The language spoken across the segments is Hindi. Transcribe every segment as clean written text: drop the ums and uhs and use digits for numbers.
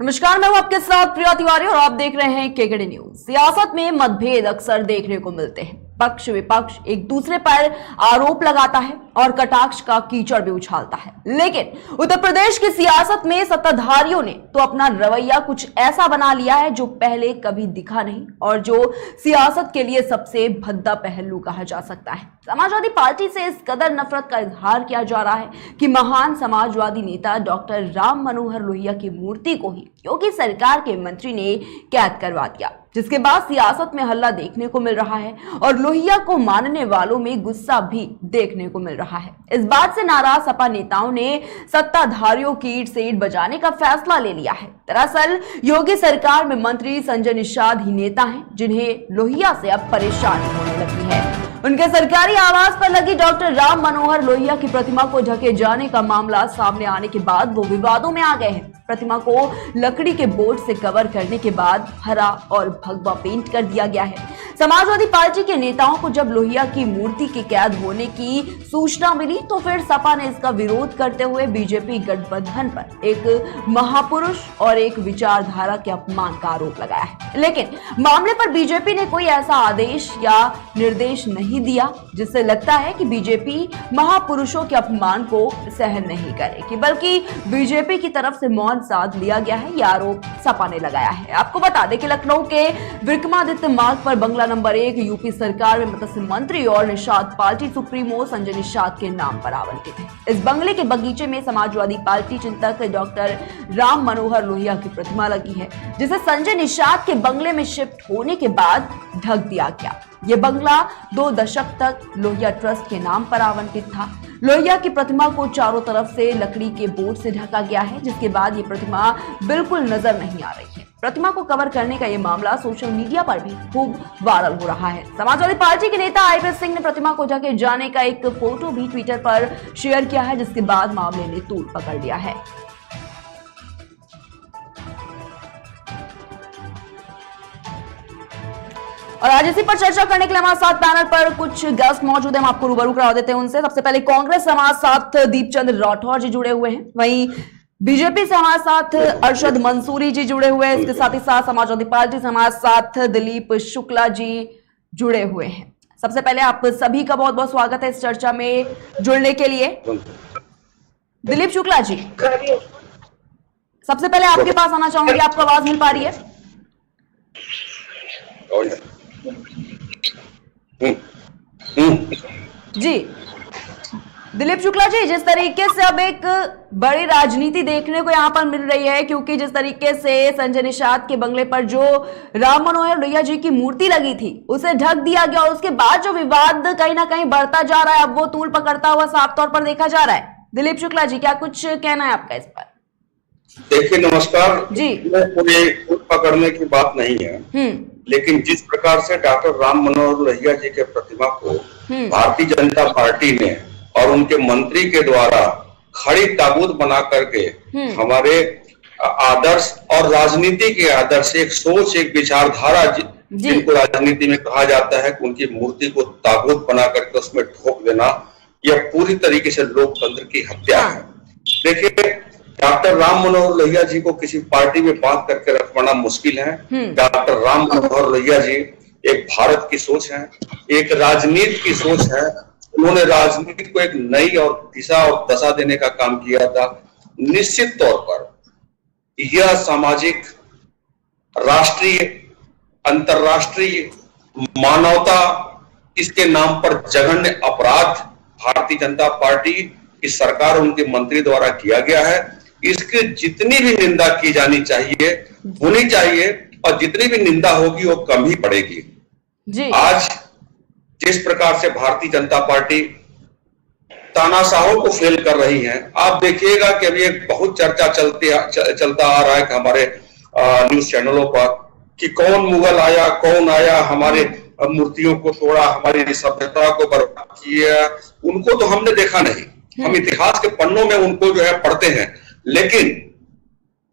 नमस्कार, मैं हूं आपके साथ प्रिया तिवारी और आप देख रहे हैं केकेडी न्यूज। सियासत में मतभेद अक्सर देखने को मिलते हैं। पक्ष विपक्ष एक दूसरे पर आरोप लगाता है और कटाक्ष का कीचड़ भी उछालता है, लेकिन उत्तर प्रदेश की सियासत में सत्ताधारियों ने तो अपना रवैया कुछ ऐसा बना लिया है जो पहले कभी दिखा नहीं और जो सियासत के लिए सबसे भद्दा पहलू कहा जा सकता है। समाजवादी पार्टी से इस कदर नफरत का इजहार किया जा रहा है कि महान समाजवादी नेता डॉक्टर राम मनोहर लोहिया की मूर्ति को ही योगी सरकार के मंत्री ने कैद करवा दिया, जिसके बाद सियासत में हल्ला देखने को मिल रहा है और लोहिया को मानने वालों में गुस्सा भी देखने को मिल रहा है। इस बात से नाराज सपा नेताओं ने सत्ताधारियों की ईंट से ईंट बजाने का फैसला ले लिया है। दरअसल योगी सरकार में मंत्री संजय निषाद ही नेता हैं जिन्हें लोहिया से अब परेशानी होने लगी है। उनके सरकारी आवास पर लगी डॉक्टर राम मनोहर लोहिया की प्रतिमा को ढके जाने का मामला सामने आने के बाद वो विवादों में आ गए हैं। प्रतिमा को लकड़ी के बोर्ड से कवर करने के बाद हरा और भगवा पेंट कर दिया गया है। समाजवादी पार्टी के नेताओं को जब लोहिया की मूर्ति के कैद होने की सूचना मिली तो फिर सपा ने इसका विरोध करते हुए बीजेपी गठबंधन पर एक महापुरुष और एक विचारधारा के अपमान का आरोप लगाया है। लेकिन मामले पर बीजेपी ने कोई ऐसा आदेश या निर्देश नहीं दिया, जिससे लगता है कि बीजेपी महापुरुषों के अपमान को सहन नहीं करेगी, बल्कि बीजेपी की तरफ से मौन साध लिया गया है। यह आरोप सपा ने लगाया है। आपको बता दें कि लखनऊ के विक्रमादित्य मार्ग पर बंगला नंबर 1 यूपी सरकार में मत्स्य मंत्री और निषाद पार्टी सुप्रीमो संजय निषाद के नाम पर आवंटित है। इस बंगले के बगीचे में समाजवादी पार्टी चिंतक डॉक्टर राम मनोहर लोहिया की प्रतिमा लगी है, जिसे संजय निषाद के बंगले में शिफ्ट होने के बाद ढक दिया गया। यह बंगला 2 दशक तक लोहिया ट्रस्ट के नाम पर आवंटित था। लोहिया की प्रतिमा को चारों तरफ से लकड़ी के बोर्ड से ढका गया है, जिसके बाद ये प्रतिमा बिल्कुल नजर नहीं आ रही है। प्रतिमा को कवर करने का ये मामला सोशल मीडिया पर भी खूब वायरल हो रहा है। समाजवादी पार्टी के नेता आईपी सिंह ने प्रतिमा को ढके जाने का एक फोटो भी ट्विटर पर शेयर किया है, जिसके बाद मामले ने तूल पकड़ लिया है। और आज इसी पर चर्चा करने के लिए हमारे साथ पैनल पर कुछ गेस्ट मौजूद हैं। हम आपको रूबरू करा देते हैं उनसे। सबसे पहले कांग्रेस से हमारे साथ दीपचंद राठौर जी जुड़े हुए हैं, वहीं बीजेपी से हमारे साथ अरशद मंसूरी जी जुड़े हुए हैं। इसके साथ ही साथ समाजवादी पार्टी से हमारे साथ दिलीप शुक्ला जी जुड़े हुए हैं। सबसे पहले आप सभी का बहुत बहुत स्वागत है इस चर्चा में जुड़ने के लिए। दिलीप शुक्ला जी, सबसे पहले आपके पास आना चाहूंगी, आपको आवाज मिल पा रही है? जी दिलीप शुक्ला जी, जिस तरीके से अब एक बड़ी राजनीति देखने को यहाँ पर मिल रही है, क्योंकि जिस तरीके से संजय निषाद के बंगले पर जो राम मनोहर लोहिया जी की मूर्ति लगी थी उसे ढक दिया गया और उसके बाद जो विवाद कहीं ना कहीं बढ़ता जा रहा है, अब वो तूल पकड़ता हुआ साफ तौर पर देखा जा रहा है। दिलीप शुक्ला जी, क्या कुछ कहना है आपका इस पर? देखिए, नमस्कार जी। कोई तूल पकड़ने की बात नहीं है, लेकिन जिस प्रकार से डॉक्टर राम मनोहर लोहिया जी के प्रतिमा को भारतीय जनता पार्टी ने और उनके मंत्री के द्वारा खड़ी ताबूत बना करके हमारे आदर्श और राजनीति के आदर्श, एक सोच, एक विचारधारा जिनको राजनीति में कहा जाता है कि उनकी मूर्ति को ताबूत बना करके उसमें ठोक देना, यह पूरी तरीके से लोकतंत्र की हत्या है। देखिए, डॉक्टर राम मनोहर लोहिया जी को किसी पार्टी में बांध करके रखवाना मुश्किल है। डॉक्टर राम मनोहर लोहिया जी एक भारत की सोच है, एक राजनीति की सोच है। उन्होंने राजनीति को एक नई और दिशा और दशा देने का काम किया था। निश्चित तौर पर यह सामाजिक, राष्ट्रीय, अंतरराष्ट्रीय, मानवता, इसके नाम पर जघन्य अपराध भारतीय जनता पार्टी की सरकार और उनके मंत्री द्वारा किया गया है। इसकी जितनी भी निंदा की जानी चाहिए, होनी चाहिए, और जितनी भी निंदा होगी वो कम ही पड़ेगी जी। आज जिस प्रकार से भारतीय जनता पार्टी तानाशाहों को फेल कर रही है, आप देखिएगा कि अभी एक बहुत चर्चा चलता आ रहा है कि हमारे न्यूज चैनलों पर कि कौन मुगल आया, कौन आया, हमारे मूर्तियों को तोड़ा, हमारी सभ्यता को बर्बाद किया। उनको तो हमने देखा नहीं, हम इतिहास के पन्नों में उनको जो है पढ़ते हैं, लेकिन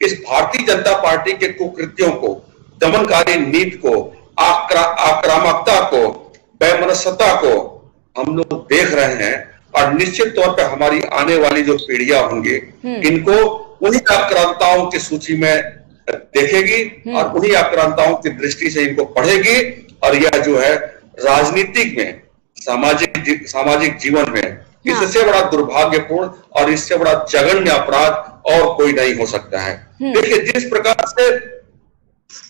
इस भारतीय जनता पार्टी के कुकृत्यों को, दमनकारी नीति को, आक्रामकता को, बेमनस्यता को हम लोग देख रहे हैं। और निश्चित तौर पर हमारी आने वाली जो पीढ़ियां होंगी, इनको उन्हीं आक्रांताओं की सूची में देखेगी और उन्हीं आक्रांताओं की दृष्टि से इनको पढ़ेगी, और यह जो है राजनीतिक में, सामाजिक जीवन में इससे बड़ा दुर्भाग्यपूर्ण और इससे बड़ा जघन्य अपराध और कोई नहीं हो सकता है। देखिए, जिस प्रकार से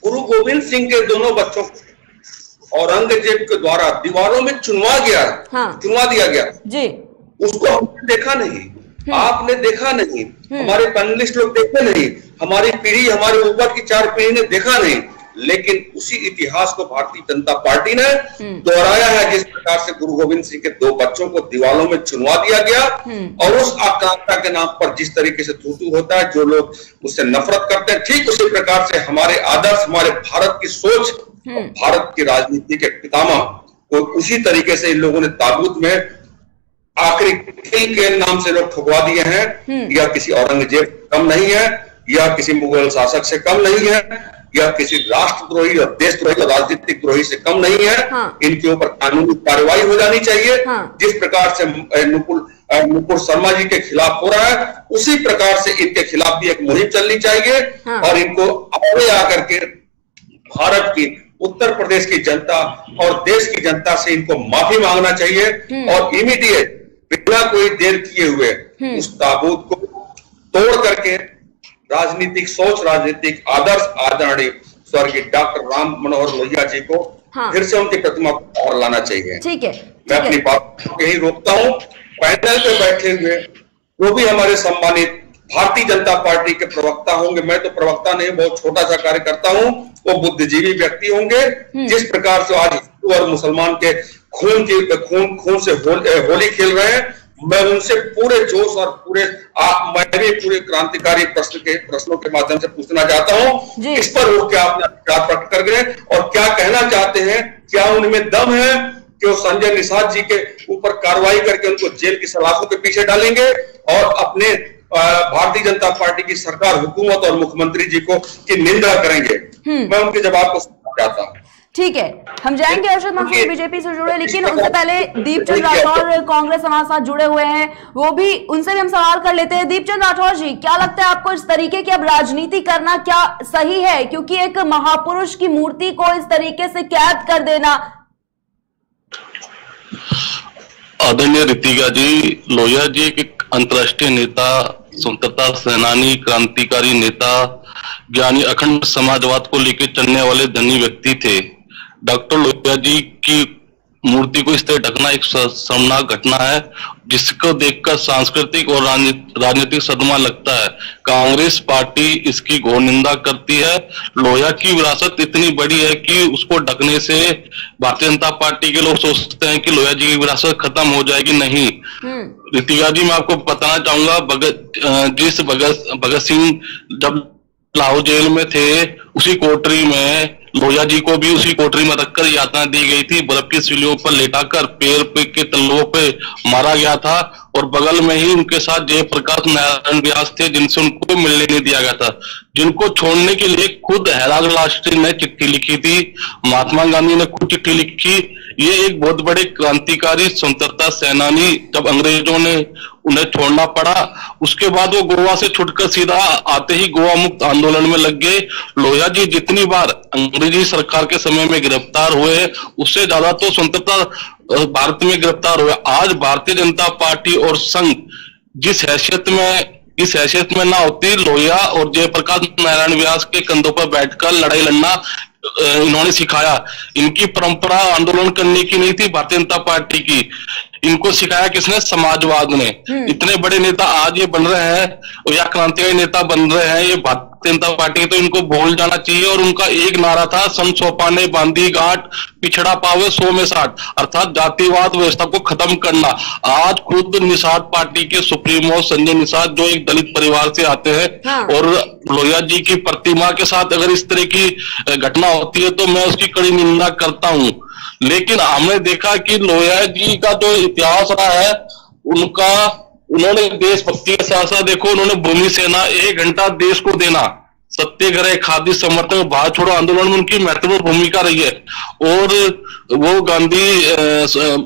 गुरु गोविंद सिंह के दोनों बच्चों को औरंगजेब के द्वारा दीवारों में चुनवा दिया गया जी, उसको हमने देखा नहीं, आपने देखा नहीं, हमारे पैनलिस्ट लोग देखे नहीं, हमारी पीढ़ी, हमारे ऊपर की 4 पीढ़ी ने देखा नहीं, लेकिन उसी इतिहास को भारतीय जनता पार्टी ने दोहराया है। जिस प्रकार से गुरु गोविंद सिंह के 2 बच्चों को दीवारों में चुनवा दिया गया और उस आकांक्षा के नाम पर जिस तरीके से थू होता है, जो लोग उससे नफरत करते हैं, ठीक उसी प्रकार से हमारे आदर्श, हमारे भारत की सोच, भारत की राजनीति के पितामह को उसी तरीके से इन लोगों ने ताबूत में आखिरी किल के नाम से लोग ठुकवा दिए हैं। यह किसी औरंगजेब कम नहीं है, यह किसी मुगल शासक से कम नहीं है, यह किसी राष्ट्रद्रोही और देशद्रोही और राजनीतिक द्रोही से कम नहीं है। इनके ऊपर कानूनी कार्रवाई हो जानी चाहिए। जिस प्रकार से नुपुर शर्मा जी के खिलाफ हो रहा है, उसी प्रकार से इनके खिलाफ भी एक मुहिम चलनी चाहिए और इनको आगे आकर के भारत की, उत्तर प्रदेश की जनता और देश की जनता से इनको माफी मांगना चाहिए और इमीडिएट, बिना कोई देर किए हुए उस ताबूत को तोड़ करके राजनीतिक सोच, राजनीतिक आदर्श आदरणीय स्वर्गीय डॉक्टर राम मनोहर लोहिया जी को फिर से उनकी प्रतिमा को और लाना चाहिए। ठीक है, मैं अपनी बात यही रोकता हूँ। पैनल पे बैठे हुए वो भी हमारे सम्मानित भारतीय जनता पार्टी के प्रवक्ता होंगे, मैं तो प्रवक्ता नहीं, बहुत छोटा सा कार्य करता हूँ, वो बुद्धिजीवी व्यक्ति होंगे। जिस प्रकार से आज हिंदू और मुसलमान के खून से होली खेल रहे हैं, मैं उनसे पूरे जोश और मैं भी पूरे क्रांतिकारी प्रश्नों के माध्यम से पूछना चाहता हूं, इस पर वो क्या अपना विचार प्रकट कर गए और क्या कहना चाहते हैं। क्या उनमें दम है कि वो संजय निषाद जी के ऊपर कार्रवाई करके उनको जेल की सलाखों के पीछे डालेंगे और अपने भारतीय जनता पार्टी की सरकार, हुकूमत और मुख्यमंत्री जी को की निंदा करेंगे? मैं उनके जवाब को सुनना चाहता हूँ। ठीक है, हम जाएंगे अर्शद मंसूर बीजेपी से जुड़े, लेकिन उससे पहले दीपचंद राठौर कांग्रेस हमारे साथ जुड़े हुए हैं, वो भी, उनसे भी हम सवाल कर लेते हैं। दीपचंद राठौर जी, क्या लगता है आपको, इस तरीके की अब राजनीति करना क्या सही है? क्योंकि एक महापुरुष की मूर्ति को इस तरीके से कैद कर देना। आदरणीय रितिका जी, लोहिया जी एक अंतर्राष्ट्रीय नेता, स्वतंत्रता सेनानी, क्रांतिकारी नेता, ज्ञानी, अखंड समाजवाद को लेकर चलने वाले धनी व्यक्ति थे। डॉक्टर लोहिया जी की मूर्ति को इस तरह ढकना एक शर्मनाक घटना है, जिसको देखकर सांस्कृतिक और राजनीतिक सदमा लगता है। कांग्रेस पार्टी इसकी घोर निंदा करती है। लोहिया की विरासत इतनी बड़ी है कि उसको ढकने से भारतीय जनता पार्टी के लोग सोचते हैं कि लोहिया जी की विरासत खत्म हो जाएगी। नहीं, रितिका जी, मैं आपको बताना चाहूंगा, भगत सिंह जब लाहौर जेल में थे, उसी कोठरी में लोहिया जी को भी उसी कोठरी में रखकर यातना दी गई थी। बर्फ की सीढ़ियों पर लेटाकर पैर के तलवों पे मारा गया था और बगल में ही उनके साथ जयप्रकाश नारायण व्यास थे, जिनसे उनको मिलने नहीं दिया गया था, जिनको छोड़ने के लिए खुद हैदराबाद राष्ट्रीय ने चिट्ठी लिखी थी, महात्मा गांधी ने खुद चिट्ठी लिखी। ये एक बहुत बड़े क्रांतिकारी, स्वतंत्रता सेनानी, जब अंग्रेजों ने उन्हें छोड़ना पड़ा, उसके बाद वो गोवा से छुटकर सीधा आते ही गोवा मुक्त आंदोलन में लग गए। लोहिया जी जितनी बार अंग्रेजी सरकार के समय में गिरफ्तार हुए, उससे ज्यादा तो स्वतंत्रता भारत में गिरफ्तार हुए। आज भारतीय जनता पार्टी और संघ जिस हैसियत में ना होती, लोहिया और जयप्रकाश नारायण व्यास के कंधों पर बैठकर लड़ाई लड़ना इन्होंने सिखाया। इनकी परंपरा आंदोलन करने की नहीं थी भारतीय जनता पार्टी की, इनको सिखाया किसने? समाजवाद ने। इतने बड़े नेता आज ये बन रहे हैं या क्रांतिकारी नेता बन रहे हैं ये भारतीय जनता पार्टी, तो इनको भूल जाना चाहिए। और उनका एक नारा था, सम सोपाने बांधी गांठ, पिछड़ा पावे 100 में 60, अर्थात जातिवाद व्यवस्था को खत्म करना। आज खुद निषाद पार्टी के सुप्रीमो संजय निषाद, जो एक दलित परिवार से आते हैं, और लोहिया जी की प्रतिमा के साथ अगर इस तरह की घटना होती है तो मैं उसकी कड़ी निंदा करता हूं। लेकिन हमने देखा कि लोहिया जी का जो इतिहास रहा है, उन्होंने देशभक्ति के साथ साथ, देखो, उन्होंने भूमि सेना, 1 घंटा देश को देना, सत्याग्रह, खादी समर्थन, भारत छोड़ो आंदोलन में उनकी महत्वपूर्ण भूमिका रही है और वो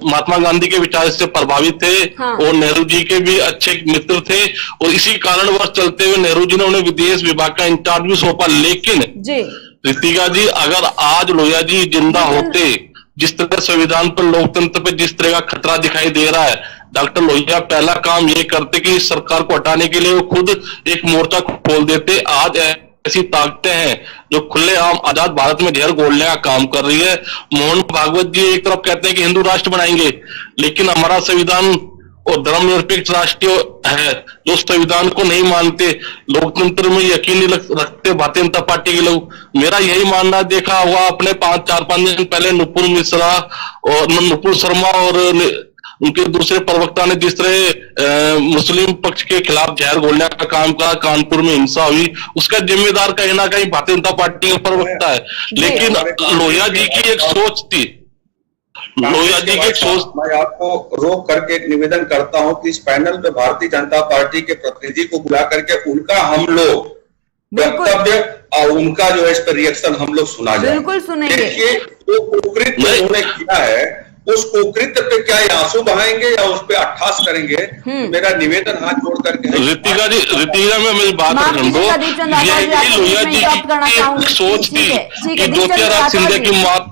महात्मा गांधी के विचार से प्रभावित थे। हाँ। और नेहरू जी के भी अच्छे मित्र थे और इसी कारणवश चलते हुए नेहरू जी ने उन्हें विदेश विभाग का इंचार्ज भी सौंपा। लेकिन रितिका जी, अगर आज लोहिया जी जिंदा होते, जिस तरह संविधान पर, लोकतंत्र पर जिस तरह का खतरा दिखाई दे रहा है, डॉक्टर लोहिया पहला काम ये करते कि इस सरकार को हटाने के लिए वो खुद एक मोर्चा खोल देते। आज ऐसी ताकतें हैं जो खुलेआम आजाद भारत में जहर घोलने का काम कर रही है। मोहन भागवत जी एक तरफ कहते हैं कि हिंदू राष्ट्र बनाएंगे, लेकिन हमारा संविधान और धर्मनिरपेक्ष राष्ट्र है जो संविधान को नहीं मानते, लोकतंत्र में यकीन नहीं रखते भारतीय जनता पार्टी के लोग। मेरा यही मानना, देखा हुआ अपने 4-5 दिन पहले नुपुर मिश्रा और नुपुर शर्मा और उनके दूसरे प्रवक्ता ने जिस तरह मुस्लिम पक्ष के खिलाफ जहर घोलने का काम करा, कानपुर में हिंसा हुई, उसका जिम्मेदार कहीं ना कहीं भारतीय जनता पार्टी का प्रवक्ता है। लेकिन लोहिया जी की एक सोच थी, लोहिया जी की एक सोच। मैं आपको रोक करके एक निवेदन करता हूं कि इस पैनल पे भारतीय जनता पार्टी के प्रतिनिधि को बुला करके उनका हम लोग वक्तव्य और उनका जो है इस पर रिएक्शन हम लोग सुना जाए। बिल्कुल सुनेंगे। देखिए, जो कुकृत्य उन्होंने किया है उस कुकृत्य पे क्या आंसू बहाएंगे या उस पे अट्ठास करेंगे? मेरा निवेदन हाथ जोड़ करके रितिका जी, मैं मेरी बात कर दो। ये लोहिया जी की सोच थी कि ज्योतिरादित्य सिंधिया की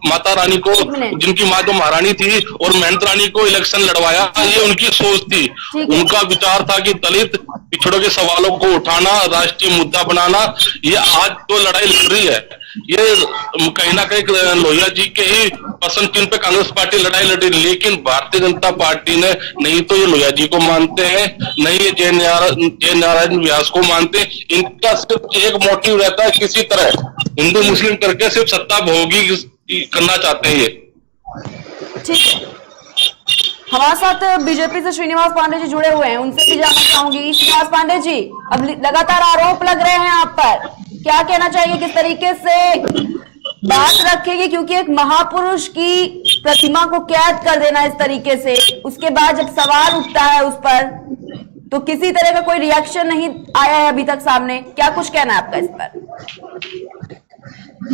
माता रानी को, जिनकी माँ जो महारानी थी, और महंत रानी को इलेक्शन लड़वाया, ये उनकी सोच थी। उनका विचार था कि दलित पिछड़ों के सवालों को उठाना, राष्ट्रीय मुद्दा बनाना। ये आज जो लड़ाई लड़ रही है, ये कहीं ना कहीं लोहिया जी के ही पसंद चिन्ह पे कांग्रेस पार्टी लड़ाई लड़ी। लेकिन भारतीय जनता पार्टी ने नहीं तो ये लोहिया जी को मानते हैं, नहीं ये जय नारायण व्यास को मानते। इनका सिर्फ एक मोटिव रहता है, किसी तरह हिंदू मुस्लिम करके सिर्फ सत्ता भोगी करना चाहते हैं ये। ठीक है, हमारे साथ बीजेपी से श्रीनिवास पांडे जी जुड़े हुए हैं, उनसे भी जानना चाहूंगी। श्रीनिवास पांडे जी, अब लगातार आरोप लग रहे हैं आप पर, क्या कहना चाहिए, किस तरीके से बात रखेंगे? क्योंकि एक महापुरुष की प्रतिमा को कैद कर देना इस तरीके से, उसके बाद जब सवाल उठता है उस पर, तो किसी तरह का कोई रिएक्शन नहीं आया है अभी तक सामने। क्या कुछ कहना है आपका इस पर?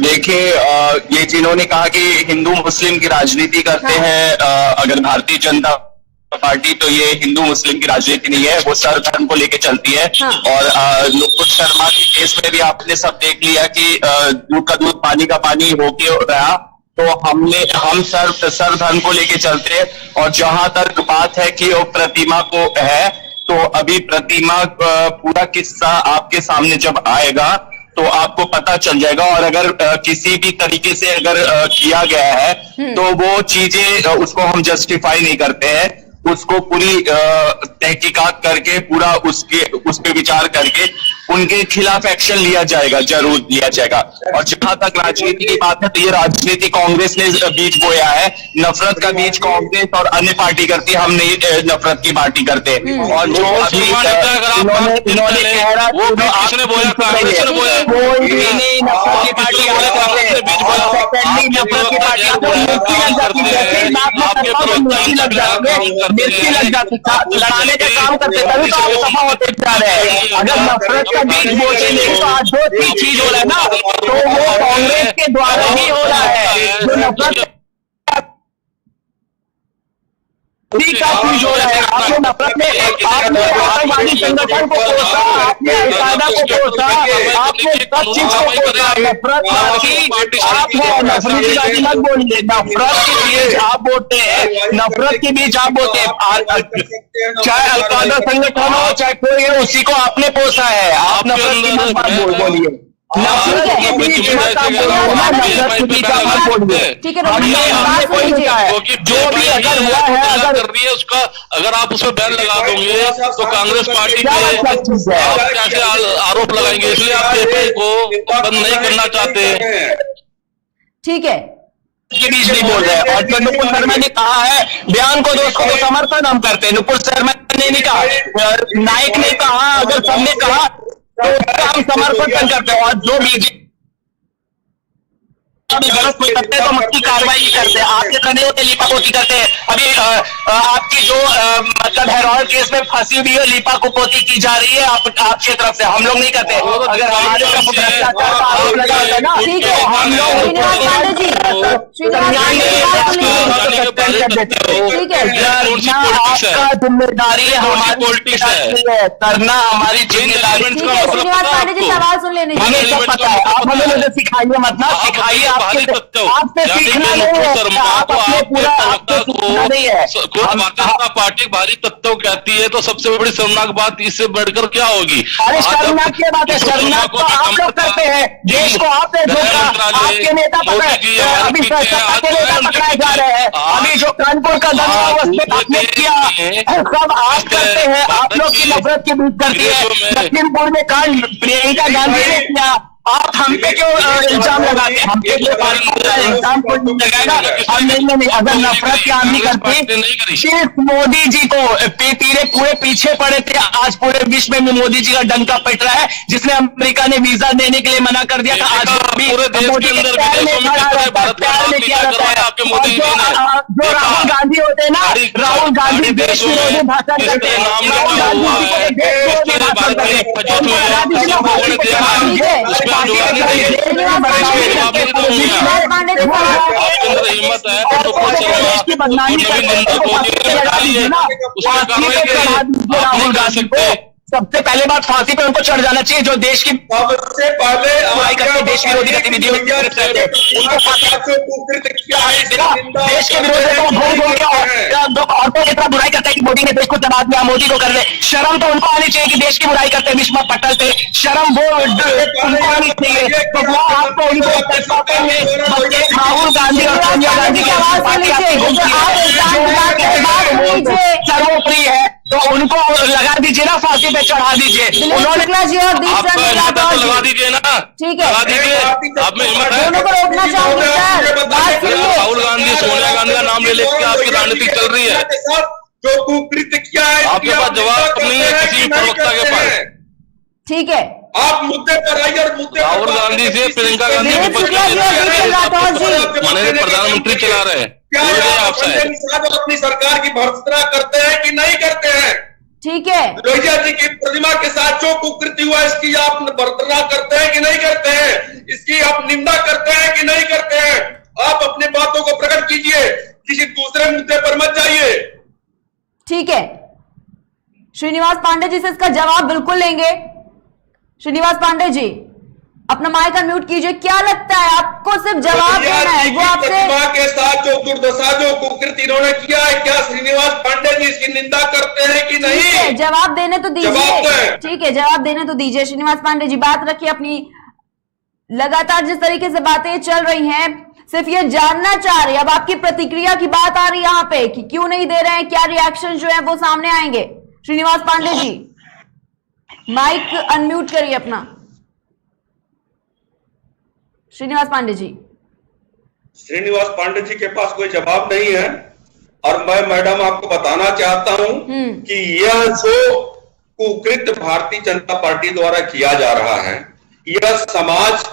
देखिए, ये जिन्होंने कहा कि हिंदू मुस्लिम की राजनीति करते हैं, अगर भारतीय जनता पार्टी, तो ये हिंदू मुस्लिम की राजनीति नहीं है, वो सर्व धर्म को लेके चलती है। और नुपुर शर्मा के केस में भी आपने सब देख लिया कि दूध का दूध पानी का पानी होके रहा। तो हम सर्व धर्म को लेके चलते हैं। और जहां तक बात है कि वो प्रतिमा को है, तो अभी प्रतिमा पूरा किस्सा आपके सामने जब आएगा तो आपको पता चल जाएगा। और अगर किसी भी तरीके से अगर किया गया है तो वो चीजें, उसको हम जस्टिफाई नहीं करते हैं, उसको पूरी तहकीकात करके, पूरा उस पे विचार करके उनके खिलाफ एक्शन लिया जाएगा, जरूर लिया जाएगा। और जहां तक राजनीति की बात है, तो ये राजनीति कांग्रेस ने बीज बोया है। नफरत का बीज कांग्रेस और अन्य पार्टी करती है, हम नहीं नफरत की पार्टी करते। और जो अभी इन्होंने कह रहा, किसने बोया? कांग्रेस ने बोया। कोई भी नहीं नफरत की पार्टी, नफरत की पार्टी मिर्ची लग जाती, लड़ाने का काम करते, तभी तो आप सफा होते जा रहे हैं। अगर नफरत का बीज बोते नहीं तो आज जो चीज हो रहा है ना, तो वो कांग्रेस के द्वारा ही हो रहा है। जो नफरत का बीज हो रहा है, आपने नफरत में, आपने आतंकवादी संगठन को कोसा, आपने अलकायदा को कोसा, आपने सब चीज को कोसा। नफरत की आप है, नफरत की बात मत बोलिए। नफरत के बीज आप बोते हैं, नफरत के बीज आप बोते हैं। चाहे अलकायदा संगठन हो, चाहे कोई हो, उसी को आपने पोसा है। आप नफरत की बात बोलिए। नफरत के बीच मत आप बोलिए, नफरत के बीच आप मत बोलिए। ठीक है, हमने कोई किया है, जो भी अगर हुआ है, अगर कर रही है उसका, अगर आप उसमें बैन लगा दोगे तो कांग्रेस पार्टी पे आप कैसे आरोप लगाएंगे? इसलिए आप पेपर को बंद नहीं करना चाहते। ठीक है, के बीच नहीं बोल रहे हैं। और जो नुपुर शर्मा ने कहा है बयान को, दोस्तों को समर्थन हम करते हैं। नुपुर शर्मा ने नहीं कहा, नायक ने कहा, अगर सबने कहा तो उसका हम समर्थन करते हैं। और जो बीजेपी अभी गलत कोई करते हैं तो हम उसकी कार्रवाई करते हैं। आपके तरह नहीं होते लीपापोती करते हैं। अभी आपकी जो मतलब हेरोल्ड केस में फंसी हुई है लीपापोती की जा रही है आपकी तरफ से, हम लोग नहीं करते। अगर हमारे तरफ भ्रष्टाचार का आरोप लगा होता है ना, ठीक है, हम लोग आपका जिम्मेदारी है, हमारी करना हमारी जिम्मेदारी। श्रीनिवास पांडे जी सवाल सुन लेने हमें सब पता है, आप हमें मुझे सिखाइए मत ना, सिखाइए आपसे सीखना नहीं है, आप अपने पूरा आपसे सीखना नहीं है। पार्टी भारी तत्व कहती है तो सबसे बड़ी शर्मनाक बात इससे बढ़कर क्या होगी? अरे शर्मनाक की बात है, शर्मनाक तो आप लोग करते हैं, देश को आपने धोखा, आपके नेता अभी सत्ता के नेता पकड़ाए जा रहे हैं। अभी जो कानपुर का दंगा आपने किया सब आप करते हैं, आप लोग की नफरत की बीच करती है। लखीमपुर में कांड प्रियंका गांधी ने किया, आप हम पे क्यों इल्जाम लगाते हैं? हम पे इल्जाम कोई नहीं लगाएगा। हम नहीं, अगर नफरत की आंधी करते सिर्फ मोदी जी को पूरे पीछे पड़े थे, आज पूरे विश्व में मोदी जी का डंका पिट रहा है। जिसने अमेरिका ने वीजा देने के लिए मना कर दिया था, आज मोदी के प्यार में खड़ा रहता है, प्यार में किया रहता है। जो राहुल गांधी होते हैं ना, राहुल गांधी देश विरोधी भाषण करते हैं, राहुल गांधी जी को देश विरोधी भाषण करते हैं। हिम्मत है राहुल गांधी को सबसे पहले बात फांसी पे उनको चढ़ जाना चाहिए, जो देश की सबसे पहले देश विरोधी गतिविधियों देश के विरोध औरतों की तरह बुराई करता है कि मोदी ने देश को जवाब दिया, मोदी को कर दे। शर्म तो उनको आनी चाहिए कि देश की बुराई करते हैं, विश्व पटल थे, शर्म वो उनको आनी चाहिए। तो वो आपको राहुल गांधी और सोनिया गांधी की सर्वोपरि है, तो उनको लगा दीजिए ना, फांसी पे चढ़ा दीजिए। उन्होंने लगा दीजिए ना, ठीक है, लगा दीजिए। आप में हिम्मत है? दोनों को रोकना चाहूंगी सर। राहुल गांधी सोनिया गांधी का नाम ले लेकर आपकी राजनीति चल रही है, जो कुकृत्य किया है आपके पास जवाब नहीं है किसी प्रवक्ता के पास। ठीक है, आप मुद्दे पर आइए और मुद्दे राहुल गांधी से प्रियंका गांधी माननीय प्रधानमंत्री चला रहे हैं, अपनी सरकार की भर्त्सना करते हैं कि नहीं करते हैं? ठीक है, लोहिया जी की प्रतिमा के साथ जो कुकृत्य हुआ इसकी आप भर्त्सना करते हैं कि नहीं करते हैं? इसकी आप निंदा करते हैं कि नहीं करते हैं? आप अपनी बातों को प्रकट कीजिए, किसी दूसरे मुद्दे पर मत जाइए। ठीक है, श्रीनिवास पांडे जी से इसका जवाब बिल्कुल लेंगे। श्रीनिवास पांडे जी अपना माइक अनम्यूट कीजिए। क्या लगता है आपको सिर्फ जवाब देना है? वो आपसे के साथ जो दुर्दशा जो कुकृत्य इन्होंने किया है, क्या श्रीनिवास पांडे जी इसकी निंदा करते हैं कि नहीं? जवाब देने तो दीजिए। ठीक है, जवाब देने तो दीजिए। श्रीनिवास पांडे जी बात रखिए अपनी। लगातार जिस तरीके से बातें चल रही हैं, सिर्फ ये जानना चाह रही है, अब आपकी प्रतिक्रिया की बात आ रही है यहाँ पे कि क्यों नहीं दे रहे हैं, क्या रिएक्शन जो है वो सामने आएंगे। श्रीनिवास पांडे जी माइक अनम्यूट करिए अपना। श्रीनिवास पांडे जी। श्रीनिवास पांडे जी के पास कोई जवाब नहीं है, और मैं मैडम आपको बताना चाहता हूं कि यह जो कुकृत्य भारतीय जनता पार्टी द्वारा किया जा रहा है, यह समाज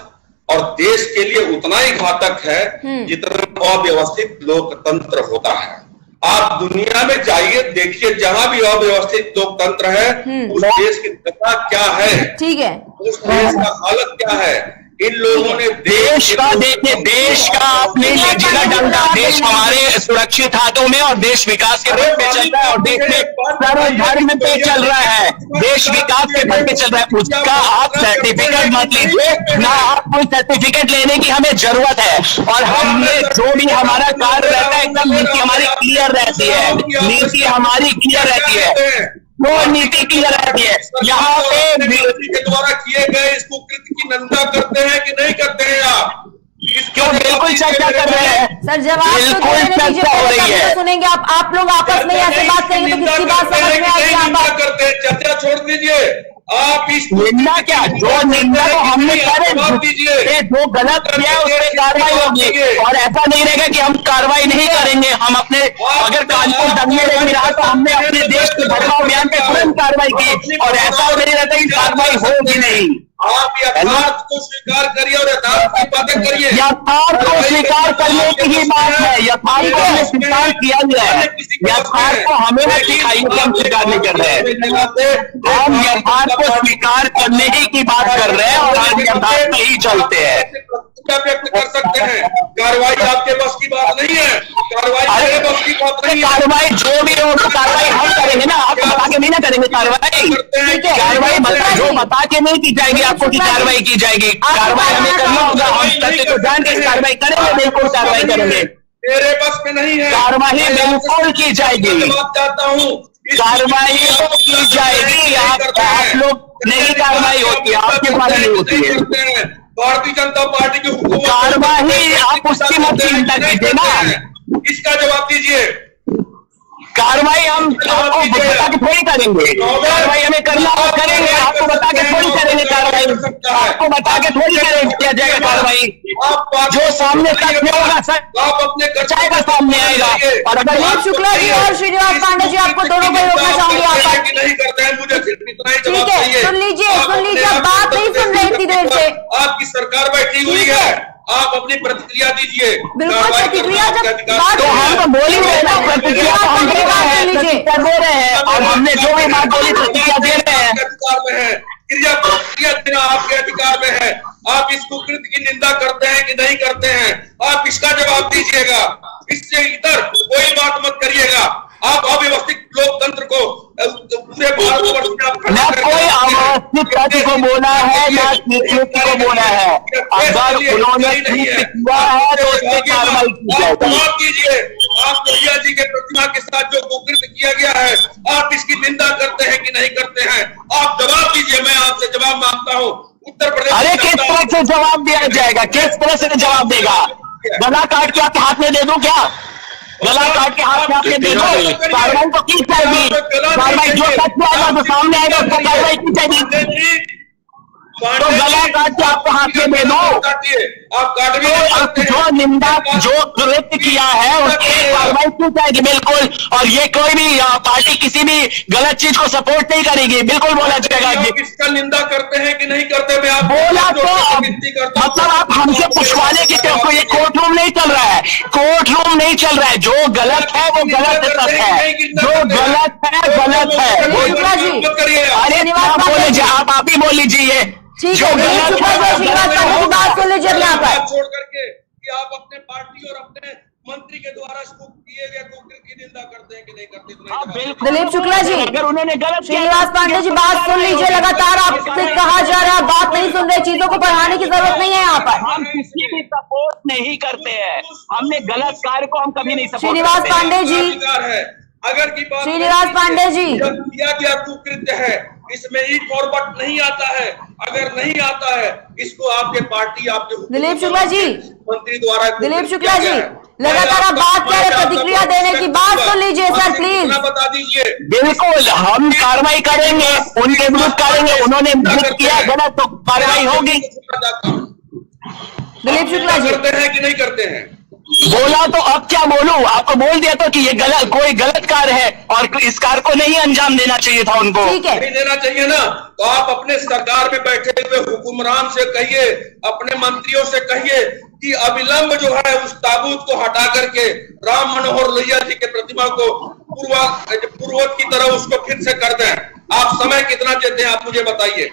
और देश के लिए उतना ही घातक है जितना अव्यवस्थित लोकतंत्र होता है। आप दुनिया में जाइए, देखिए, जहां भी अव्यवस्थित लोकतंत्र है उस देश की दशा क्या है, ठीक है, उस देश का हालत क्या है। इन लोगों ने देश का देखिए, देश का अपने लीजिएगा डंडा, देश हमारे सुरक्षित हाथों में और देश विकास के पथ पे चल रहा है, और देश में सर्वधर्म पे चल रहा है, देश विकास के पथ पे चल रहा है। उसका आप सर्टिफिकेट मत लीजिए ना, आप कोई सर्टिफिकेट लेने की हमें जरूरत है। और हमने जो भी हमारा कार्य रहता है एकदम नीति हमारी क्लियर रहती है, नीति हमारी क्लियर रहती है, वो नीति क्लियर रहती है। यहाँ पे के द्वारा किए गए इस कुकृत्य की निंदा करते हैं कि नहीं करते हैं? आप क्यों? बिल्कुल चर्चा कर रहे हैं सर, जवाब बिल्कुल चर्चा हो रही है। सुनेंगे आप लोग आपस में ऐसे बात करेंगे तो किसकी बात समझ में आएगी? आप करते हैं, चर्चा छोड़ दीजिए। आप इस निंदा क्या, जो निंदा तो हमने करे, जो गलत किया उस पर कार्रवाई होगी, और ऐसा नहीं रहेगा कि हम कार्रवाई नहीं करेंगे। हम अपने अगर कानपुर दंगे नहीं रहा तो हमने अपने देश के भड़काऊ अभियान पे तुरंत कार्रवाई की, और ऐसा नहीं रहता कि कार्रवाई होगी नहीं। आप यथार्थ को स्वीकार करिए और यथार्थ की बातें करिए। यथार्थ को स्वीकार करने की ही बात है, यथार्थ को हमें स्वीकार किया गया है, यथार्थ को हमें न सिखाइए कि हम स्वीकार नहीं कर रहे हैं। हम यथार्थ को स्वीकार करने ही की बात कर रहे हैं और आज यथार्थ में ही चलते हैं। व्यक्त कर सकते हैं, कार्रवाई आपके बस की बात नहीं है, कार्रवाई मेरे बस की बात नहीं है। कार्रवाई जो भी हो तो कार्रवाई हम करेंगे ना, आप बता के नहीं ना करेंगे कार्रवाई। कार्रवाई जो बता के नहीं की जाएगी आपको कि कार्रवाई की जाएगी, कार्रवाई हमें करना होगा। हम सत्य को जान के कार्रवाई करेंगे, बिल्कुल कार्रवाई करेंगे। मेरे बस में नहीं है, कार्रवाई बिल्कुल की जाएगी, चाहता हूँ कार्रवाई की जाएगी। आप लोग नहीं कार्रवाई होती है, आपके द्वारा नहीं होती है भारतीय जनता पार्टी की हुकूमत। कार्रवाई आप उसकी मत चिंता कीजिए ना, इसका जवाब दीजिए। कार्रवाई हम आपको बता के थोड़ी करेंगे, कार्रवाई हमें करना और करेंगे, आपको बता के थोड़ी करेंगे कार्रवाई, आपको बता के थोड़ी किया जाएगा कार्रवाई। जो सामने सच होगा सच्चाई का सामने आएगा। और अगर दिलीप शुक्ला जी और श्रीनिवास पांडे जी, आपको दोनों को रोकना चाहूंगी यहाँ पर। नहीं करते हैं, मुझे सिर्फ इतना ही जवाब ठीक है, चाहिए। सुन लीजिए, आप बात नहीं सुन रहे इतनी देर से। आपकी सरकार बैठी हुई है, आप अपनी प्रतिक्रिया दीजिए। बिल्कुल प्रतिक्रिया जब बात तो हम तो बोल ही रहे हैं ना, प्रतिक्रिया तो हम दे रहे हैं और हमने जो भी बात बोली प्रतिक्रिया दे रहे हैं। अधिकार में है, प्रतिक्रिया देना आपके अधिकार में है। आप इस कुकृत्य की निंदा करते हैं कि नहीं करते हैं, आप इसका जवाब दीजिएगा। इससे इधर कोई बात मत करिएगा। आप अव्यवस्थित लोकतंत्र को पूरे भारतवर्ष में आप न कोई अवस्थित तथ्य को बोला है न नीति को बोला है। अगर उन्होंने किया है तो उसकी कार्रवाई की जाएगी। जवाब दीजिए, आप लोहिया जी के प्रतिमा के साथ जो कुकृत्य किया गया है, आप इसकी निंदा करते हैं कि नहीं करते हैं? आप जवाब दीजिए, मैं आपसे जवाब मांगता हूँ। उत्तर प्रदेश, अरे किस तरह से जवाब दिया जाएगा, किस तरह से जवाब देगा? गला काट के आपके हाथ में दे दूं क्या? गला काट के हाथ में आपके दे दो, कार्रवाई तो की जाएगी। कार्रवाई जो सच में आएगा तो सामने आएगा, उसको कार्रवाई की जाएगी। तो गला काट के आपको हाथ में दे दो। आप काट भी तो जो निंदा जो कृत्य किया है उसकी कार्रवाई की जाएगी बिल्कुल। और ये कोई भी पार्टी किसी भी गलत चीज को सपोर्ट नहीं करेगी, बिल्कुल बोला जाएगा। इसका निंदा करते हैं कि नहीं करते? मैं आप बोला तो मतलब आप हमसे पूछवाने की तरफ, ये कोर्ट रूम नहीं चल रहा है, कोर्ट रूम नहीं चल रहा है। जो गलत है वो गलत है, जो गलत है गलत है। अरे क्या बोले जी, आप ही बोल लीजिए। ठीक है, बात सुन लीजिए यहाँ पर। छोड़ करके कि आप अपने पार्टी और अपने मंत्री के द्वारा किए गए कुकृत्य की निंदा करते हैं कि नहीं करते? दिलीप शुक्ला जी, अगर उन्होंने गलत, श्रीनिवास पांडे जी, बात सुन लीजिए। लगातार आपसे कहा जा रहा है, बात नहीं सुन रहे, चीजों को बढ़ाने की जरूरत नहीं है यहाँ पर। हम किसी भी सपोर्ट नहीं करते हैं, हमने गलत कार्य को हम कभी नहीं सपोर्ट। श्रीनिवास पांडे जी, अगर की बात श्रीनिवास पांडे जी, किया गया कुकृत्य है, इसमें ई फॉरवर्ड नहीं आता है। अगर नहीं आता है, इसको आपके पार्टी आपके दिलीप शुक्ला जी, मंत्री द्वारा, दिलीप शुक्ला जी, लगातार आप बात कर रहे, प्रतिक्रिया देने की बात सुन लीजिए सर प्लीज। बता दीजिए। बिल्कुल हम कार्रवाई करेंगे, उनके विरुद्ध करेंगे। उन्होंने विरुद्ध किया गलत तो कार्रवाई होगी। दिलीप शुक्ला जी, करते हैं कि नहीं करते हैं? बोला तो अब क्या बोलूं, आपको बोल दिया तो कि ये गलत, कोई गलत कार्य है और इस कार्य को नहीं अंजाम देना चाहिए था उनको। ठीक है, नहीं देना चाहिए ना, तो आप अपने सरकार में बैठे हुए हुक्मरान से कहिए, अपने मंत्रियों से कहिए कि अविलंब जो है उस ताबूत को हटा करके राम मनोहर लोहिया जी के प्रतिमा को पूर्ववत की तरह उसको फिर से कर दें। आप समय कितना देते हैं, आप मुझे बताइए।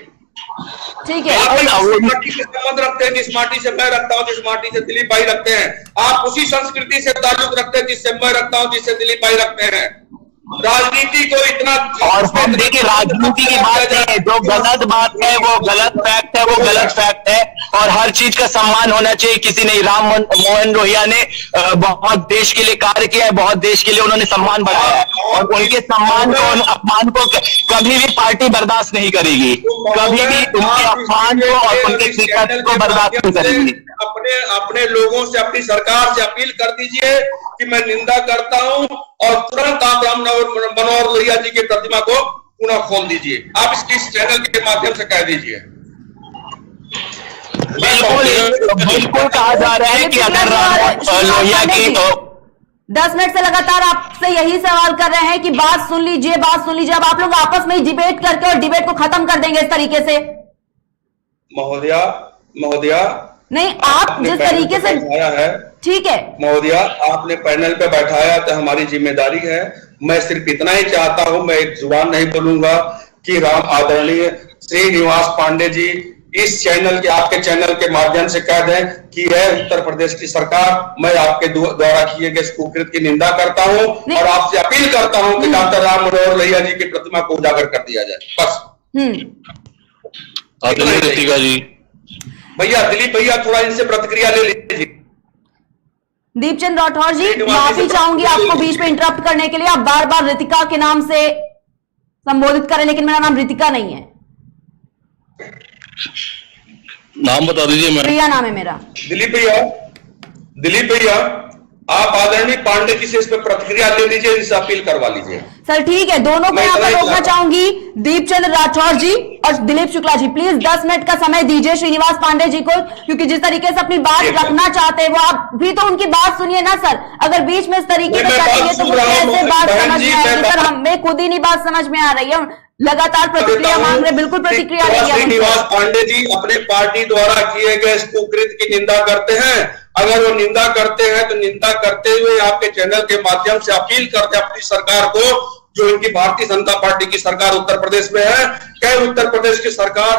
ठीक है, आप जिस माटी से संबंध रखते हैं, जिस माटी से मैं रखता हूँ, जिस माटी से दिलीप भाई रखते हैं, आप उसी संस्कृति से ताल्लुक रखते हैं जिससे मैं रखता हूँ, जिससे दिलीप भाई रखते हैं। राजनीति को इतना, और हम देखिए राजनीति की बात है, जो गलत बात है वो गलत फैक्ट है, वो गलत फैक्ट है। और हर चीज का सम्मान होना चाहिए। किसी ने, राम मोहन लोहिया ने बहुत देश के लिए कार्य किया है, बहुत देश के लिए उन्होंने सम्मान बढ़ाया है और उनके सम्मान को, अपमान को कभी भी पार्टी बर्दाश्त नहीं करेगी, कभी भी उनके अपमान को और उनके शिकायत को बर्दाश्त नहीं करेगी। अपने लोगों से, अपनी सरकार से अपील कर दीजिए कि मैं निंदा करता हूं और तुरंत आप राम मनोहर लोहिया जी की प्रतिमा को पुनः खोल दीजिए। आप इस चैनल के माध्यम से कह दीजिए। बिल्कुल कहा जा रहा है कि अगर राम लोहिया की 10 मिनट से लगातार आपसे यही सवाल कर रहे हैं कि बात सुन लीजिए, बात सुन लीजिए। अब आप लोग आपस में ही डिबेट करके और डिबेट को खत्म कर देंगे इस तरीके से? महोदया नहीं, आप जिस तरीके से है, ठीक है महोदया, आपने पैनल पे बैठाया तो हमारी जिम्मेदारी है। मैं सिर्फ इतना ही चाहता हूं, मैं एक जुबान नहीं बोलूंगा कि राम आदरणीय श्रीनिवास पांडे जी इस चैनल के, आपके चैनल के माध्यम से कह दें कि है उत्तर प्रदेश की सरकार, मैं आपके द्वारा किए गए कुकृत्य की निंदा करता हूं और आपसे अपील करता हूं कि डॉक्टर राम मनोहर लोहिया जी की प्रतिमा को उजागर कर दिया जाए। बस। आदरणीय रितिका जी, भैया दिलीप भैया थोड़ा इनसे प्रतिक्रिया ले लीजिए। दीपचंद राठौर जी, माफी चाहूंगी आपको बीच में इंटरप्ट करने के लिए। आप बार बार रितिका के नाम से संबोधित करें, लेकिन मेरा नाम रितिका नहीं है। नाम बता दीजिए। मैं प्रिया नाम है मेरा। दिलीप भैया आप आदरणीय पांडे जी से इस पर प्रतिक्रिया ले लीजिए, इनसे अपील करवा लीजिए। सर ठीक है, दोनों को यहाँ पर रोकना चाहूंगी, दीपचंद राठौर जी और दिलीप शुक्ला जी। प्लीज 10 मिनट का समय दीजिए श्रीनिवास पांडे जी को, क्योंकि जिस तरीके से अपनी बात रखना चाहते हैं वो आप भी तो उनकी बात सुनिए ना सर। अगर बीच में इस तरीके से करेंगे तो मुझे कैसे बात समझ में आएगी सर? हमें खुद ही नहीं बात समझ में आ रही है, लगातार प्रतिक्रिया मांग रहे। बिल्कुल प्रतिक्रिया लीजिए। श्रीनिवास पांडे जी अपने पार्टी द्वारा किए गए कुकृत्य की निंदा करते हैं। अगर वो निंदा करते हैं तो निंदा करते हुए आपके चैनल के माध्यम से अपील करते हैं अपनी सरकार को, जो इनकी भारतीय जनता पार्टी की सरकार उत्तर प्रदेश में है, क्या उत्तर प्रदेश की सरकार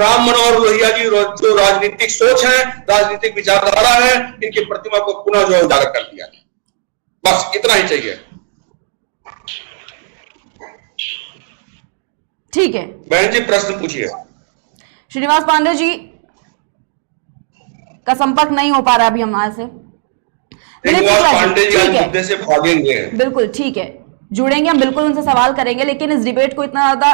राम मनोहर लोहिया जी जो राजनीतिक सोच है, राजनीतिक विचारधारा है, इनकी प्रतिमा को पुनः जो उजागर कर दिया। बस इतना ही चाहिए। ठीक है बहन जी, प्रश्न पूछिए। श्रीनिवास पांडे जी का संपर्क नहीं हो पा रहा अभी हमारे से। पांडे जी मुद्दे से भागेंगे। बिल्कुल ठीक है, जुड़ेंगे हम, बिल्कुल उनसे सवाल करेंगे, लेकिन इस डिबेट को इतना ज्यादा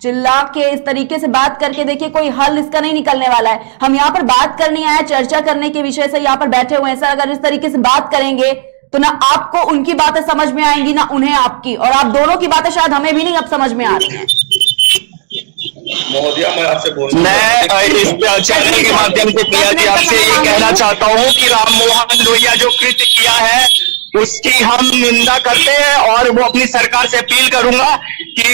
चिल्ला के इस तरीके से बात करके देखिए कोई हल इसका नहीं निकलने वाला है। हम यहाँ पर बात करने आए, चर्चा करने के विषय से यहाँ पर बैठे हुए हैं सर। अगर इस तरीके से बात करेंगे तो ना आपको उनकी बातें समझ में आएंगी ना उन्हें आपकी, और आप दोनों की बातें शायद हमें भी नहीं अब समझ में आ रही है। महोदया मैं आपसे मैं इस चैनल के माध्यम से प्रिया जी आपसे ये कहना चाहता हूँ कि राम मनोहर लोहिया जो कृत्य किया है उसकी हम निंदा करते हैं और वो अपनी सरकार से अपील करूंगा कि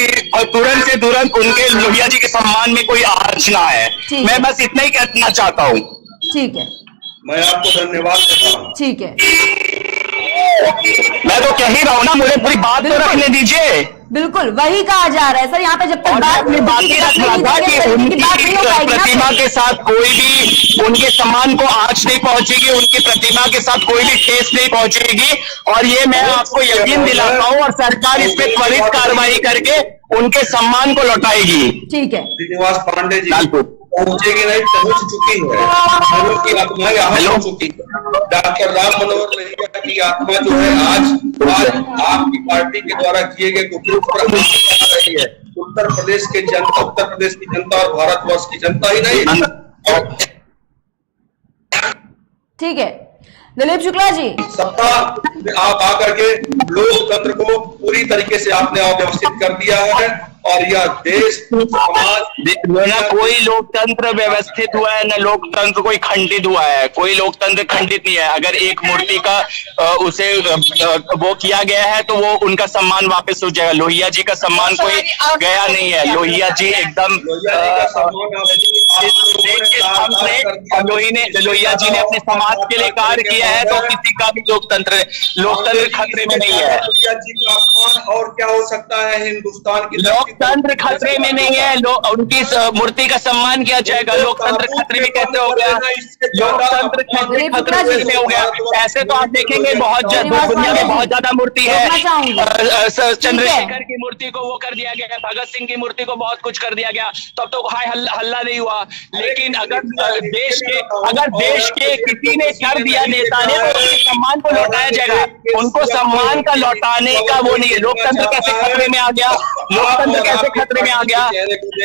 तुरंत से तुरंत उनके लोहिया जी के सम्मान में कोई आंच ना है। मैं बस इतना ही कहना चाहता हूँ। ठीक है, मैं आपको धन्यवाद देता हूँ। ठीक है, मैं तो कह ही रहा हूँ ना, मुझे पूरी बात तो रखने दीजिए। बिल्कुल वही कहा जा रहा है सर। यहाँ पे जब तक बात ही रखना था कि उनकी प्रतिमा के साथ कोई भी उनके सम्मान को आंच नहीं पहुंचेगी, उनकी प्रतिमा के साथ कोई भी ठेस नहीं पहुंचेगी, और ये मैं आपको यकीन दिलाता हूँ, और सरकार इस पे त्वरित कार्रवाई करके उनके सम्मान को लौटाएगी। ठीक है, श्रीनिवास पांडे जी पहुंचेगी नहीं, पहुंच चुकी है, की आत्मा यहाँ पहुंच चुकी है। डॉक्टर राम मनोहर लोहिया की आत्मा जो है आज आपकी पार्टी के द्वारा किए गए कुकृत्य पर रही है। उत्तर प्रदेश के जनता, उत्तर प्रदेश की जनता और भारतवर्ष की जनता ही नहीं। ठीक है दिलीप शुक्ला जी, सत्ता आप आकर के लोकतंत्र को पूरी तरीके से आपने अव्यवस्थित कर दिया है, और यह देश समाज न कोई लोकतंत्र व्यवस्थित हुआ है, न लोकतंत्र कोई खंडित हुआ है। कोई लोकतंत्र खंडित नहीं है। अगर एक मूर्ति का उसे वो किया गया है तो वो उनका सम्मान वापस हो जाएगा। लोहिया जी का सम्मान कोई गया नहीं है। लोहिया जी एकदम लोहिया जी ने अपने समाज के लिए कार्य किया है, तो किसी का भी लोकतंत्र खतरे में नहीं है। लोहिया जी का अपमान और क्या हो सकता है हिंदुस्तान की? लोकतंत्र खतरे में नहीं है। उनकी मूर्ति का सम्मान किया जाएगा। लोकतंत्र खतरे में कैसे हो गया? लोकतंत्र खतरे में हो गया। ऐसे तो आप देखेंगे बहुत दुनिया में बहुत ज्यादा मूर्ति है। चंद्रशेखर की मूर्ति को वो कर दिया गया, भगत सिंह की मूर्ति को बहुत कुछ कर दिया गया, तब तो हाय हल्ला नहीं हुआ। लेकिन अगर देश के किसी ने कर दिया नेता ने, तो उसके सम्मान को लौटाया जाएगा। उनको सम्मान का लौटाने का वो नहीं है। लोकतंत्र कैसे खतरे में आ गया? लोकतंत्र कैसे खतरे में आ गया?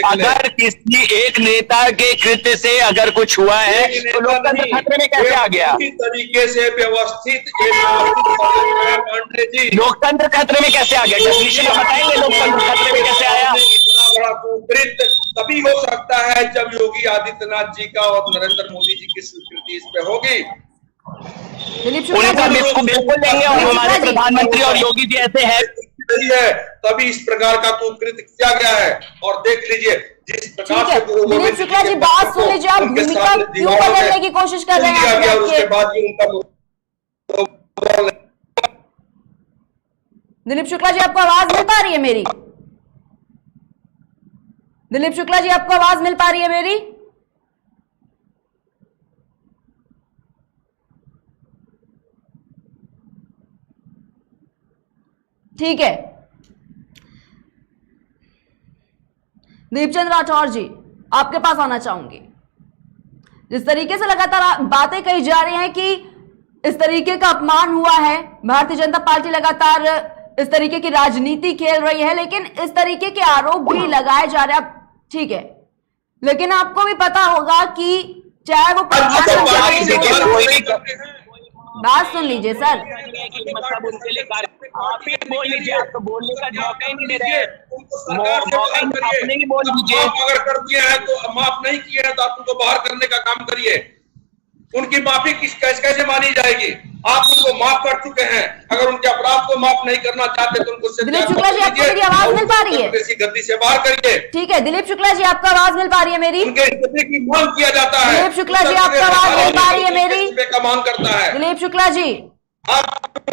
अगर किसी एक नेता के कृत्य से अगर कुछ हुआ है तो लोकतंत्र खतरे में कैसे आ गया? तरीके से व्यवस्थित लोकतंत्र खतरे में कैसे आ गया? डेफिनेशन बताएंगे लोकतंत्र खतरे में कैसे आया? कुकृत्य तभी हो सकता है जब योगी आदित्यनाथ जी का और नरेंद्र मोदी जी की स्वीकृति इस पे होगी। उनका बिल्कुल लेंगे, और हमारे प्रधानमंत्री और योगी जी ऐसे हैं रही है, तभी इस प्रकार का कुकृत्य किया गया है। और देख लीजिए जिस प्रकार से दिलीप शुक्ला जी, बात सुन लीजिए, आप भूमिका क्यों बदलने की कोशिश कर रहे हैं? उसके बाद भी उनका दिलीप शुक्ला जी, आपको आवाज मिल पा रही है मेरी? दिलीप शुक्ला जी, आपको आवाज मिल पा रही है मेरी? ठीक है, दीपचंद राठौर जी, आपके पास आना चाहूंगी। जिस तरीके से लगातार बातें कही जा रही हैं कि इस तरीके का अपमान हुआ है, भारतीय जनता पार्टी लगातार इस तरीके की राजनीति खेल रही है, लेकिन इस तरीके के आरोप भी लगाए जा रहे हैं। ठीक है, लेकिन आपको भी पता होगा कि चाहे वो बात सुन लीजिए सर, आप ही बोल लीजिए, आपको बोलने का मौका ही नहीं दे रहे, आपने ही बोल दीजिए। अगर कर दिया है तो माफ नहीं किया है तो आप उनको बाहर करने का काम करिए। उनकी माफी कैसे मानी जाएगी? आप उनको माफ कर चुके हैं, अगर उनके अपराध को माफ नहीं करना चाहते तो उनको दिलीप शुक्ला जी, आपको मेरी आवाज मिल पा रही है? गद्दी से बाहर करिए। ठीक है, दिलीप शुक्ला जी, आपका आवाज मिल पा रही है मेरी? उनके इस्तीफे की मांग किया जाता है। दिलीप शुक्ला जी, आपका आवाज मिल पा रही है मेरी? इस्तीफे का मांग करता है दिलीप शुक्ला जी,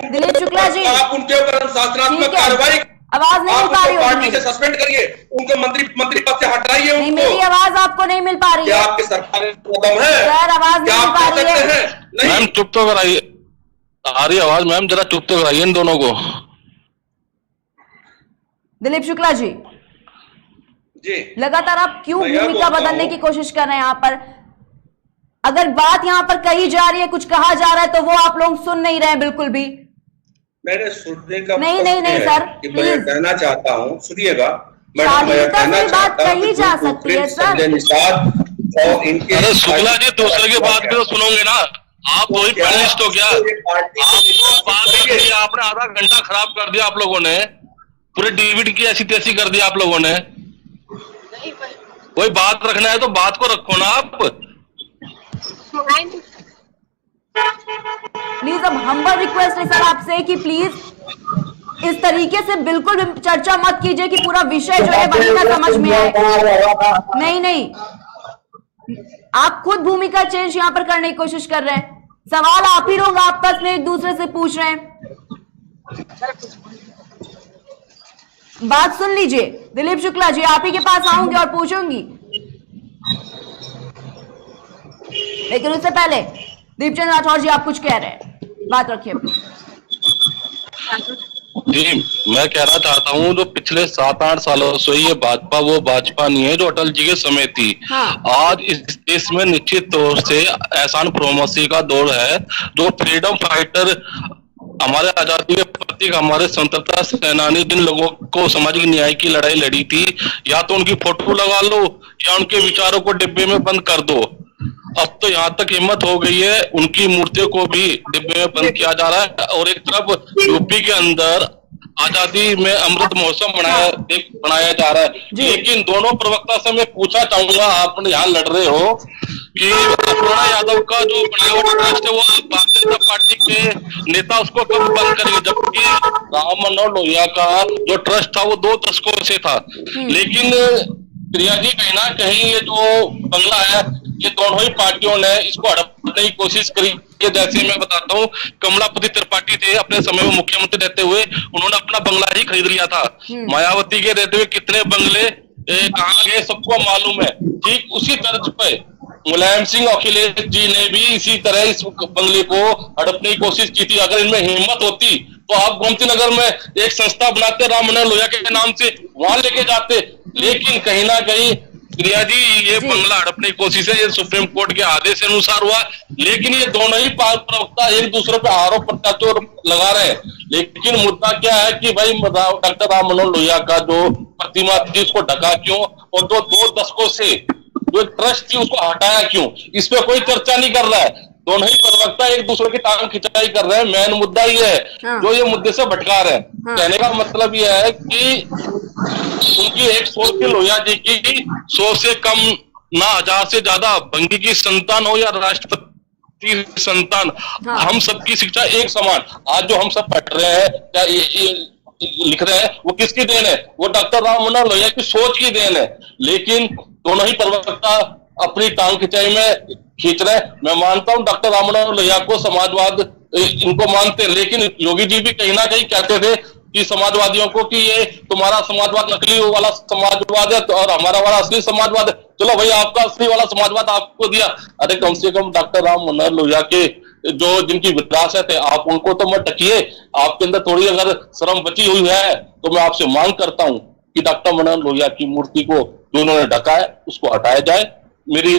दिलीप शुक्ला जी, आप उनके ऊपर अनुशासनात्मक कार्रवाई, आवाज नहीं मिल पा रही पार्टी से सस्पेंड करिए, उनको मंत्री पद से हटाइए। नहीं, मेरी आवाज आपको नहीं मिल पा रही है। आपकी सरकार कदम है सर, आवाज नहीं मिल पा रही है। मैम चुप तो कराइए, आ रही आवाज मैम, जरा चुप तो कराइए इन दोनों को। दिलीप शुक्ला जी, लगातार आप क्यों भूमिका बदलने की कोशिश कर रहे हैं? यहाँ पर अगर बात यहाँ पर कही जा रही है, कुछ कहा जा रहा है, तो वो आप लोग सुन नहीं रहे बिल्कुल भी। मैंने सुनने का नहीं सर, मैं कहना चाहता हूँ, सुनिएगा, शालीनता से बात कही जा सकती है सर। और इनके अरे शुक्ला जी, दूसरे की बात भी तो सुनोगे ना, आप वही पैनलिस्ट हो क्या? आपको बात ही नहीं, आपने आधा घंटा खराब कर दिया आप लोगों ने, पूरे डिबेट की ऐसी तैसी कर दिया आप लोगों ने। कोई बात रखना है तो बात को रखो ना आप। प्लीज, अब हम्बल रिक्वेस्ट है सर आपसे कि प्लीज इस तरीके से बिल्कुल भी चर्चा मत कीजिए कि पूरा विषय जो है वही ना समझ में आए। नहीं, आप खुद भूमिका चेंज यहां पर करने की कोशिश कर रहे हैं। सवाल आप ही लोग आपस में एक दूसरे से पूछ रहे हैं। बात सुन लीजिए दिलीप शुक्ला जी, आप ही के पास आऊंगी और पूछूंगी, लेकिन उससे पहले दीपचंद राठौर जी, आप कुछ कह रहे हैं, बात रखिए। जी, मैं कहना चाहता हूँ जो पिछले 7-8 सालों से ये भाजपा वो भाजपा नहीं है जो अटल जी के समय थी। हाँ। आज इस देश में निश्चित तौर से एहसान फरोमसी का दौर है। जो फ्रीडम फाइटर, हमारे आजादी के प्रतीक, हमारे स्वतंत्रता सेनानी, जिन लोगों को सामाजिक न्याय की लड़ाई लड़ी थी, या तो उनकी फोटो लगा लो या उनके विचारों को डिब्बे में बंद कर दो। अब तो यहाँ तक हिम्मत हो गई है, उनकी मूर्तियों को भी डिब्बे में बंद किया जा रहा है। और एक तरफ यूपी के अंदर आजादी में अमृत महोत्सव बनाया जा रहा है। लेकिन दोनों प्रवक्ता से मैं पूछना चाहूंगा, आप यहाँ लड़ रहे हो कि अपूर्णा यादव का जो बनावट ट्रस्ट है वो आप भारतीय जनता पार्टी के नेता उसको कब बंद करेंगे, जबकि राम मनोहर लोहिया का जो ट्रस्ट था वो 2 दशकों से था। लेकिन प्रिया जी, कहीं ना कहीं ये जो बंगला है, ये दोनों ही पार्टियों ने इसको हड़पने की कोशिश करी। जैसे मैं बताता हूँ, कमलापति त्रिपाठी थे, अपने समय में मुख्यमंत्री रहते हुए उन्होंने अपना बंगला ही खरीद लिया था। मायावती के रहते हुए कितने बंगले कहाँ गए सबको मालूम है। ठीक उसी तर्ज पे मुलायम सिंह अखिलेश जी ने भी इसी तरह इस बंगले को हड़पने की कोशिश की थी। अगर इनमें हिम्मत होती तो आप गोमती नगर में एक संस्था बनाते, राम मनोहर लोहिया के नाम से, वहां लेके जाते। लेकिन कहीं ना कहीं प्रिया जी, ये बंगला हड़पने की कोशिश है, ये सुप्रीम कोर्ट के आदेश के अनुसार हुआ। लेकिन ये दोनों ही प्रवक्ता एक दूसरे पे आरोप प्रत्यारोप लगा रहे हैं। लेकिन मुद्दा क्या है कि भाई डॉक्टर राम मनोहर लोहिया का जो प्रतिमा थी उसको ढका क्यों, और जो 2 दशकों से जो ट्रस्ट थी उसको हटाया क्यों, इस पे कोई चर्चा नहीं कर रहा है। दोनों ही प्रवक्ता एक दूसरे की टांग खिंचाई कर रहे हैं। मेन मुद्दा ये है जो ये मुद्दे से भटका रहे हैं। कहने का मतलब ये है कि उनकी एक सोच की, लोहिया जी की 100 से कम ना 1000 से ज्यादा भंगी की संतान हो या राष्ट्रपति संतान, हम सबकी शिक्षा एक समान। आज जो हम सब पढ़ रहे हैं, लिख रहे हैं वो किसकी देन है? वो डॉक्टर राम मनोहर लोहिया की सोच की देन है। लेकिन दोनों ही प्रवक्ता अपनी टांग खिंचाई में खींच रहे हैं। मैं मानता हूं डॉक्टर राम मनोहर लोहिया को समाजवाद इनको मानते, लेकिन योगी जी भी कहीं ना कहीं कहते थे कि समाजवादियों को कि ये तुम्हारा समाजवाद नकली वाला समाजवाद है और हमारा वाला असली समाजवाद है। चलो भाई आपका असली वाला समाजवाद आपको दिया, अरे कम से कम डॉक्टर राम मनोहर लोहिया के जो जिनकी विरासत है आप उनको तो मत टकिए। आपके अंदर थोड़ी अगर शर्म बची हुई है तो मैं आपसे मांग करता हूं कि डॉक्टर मनोहर लोहिया की मूर्ति को जो उन्होंने ढका है उसको हटाया जाए। मेरी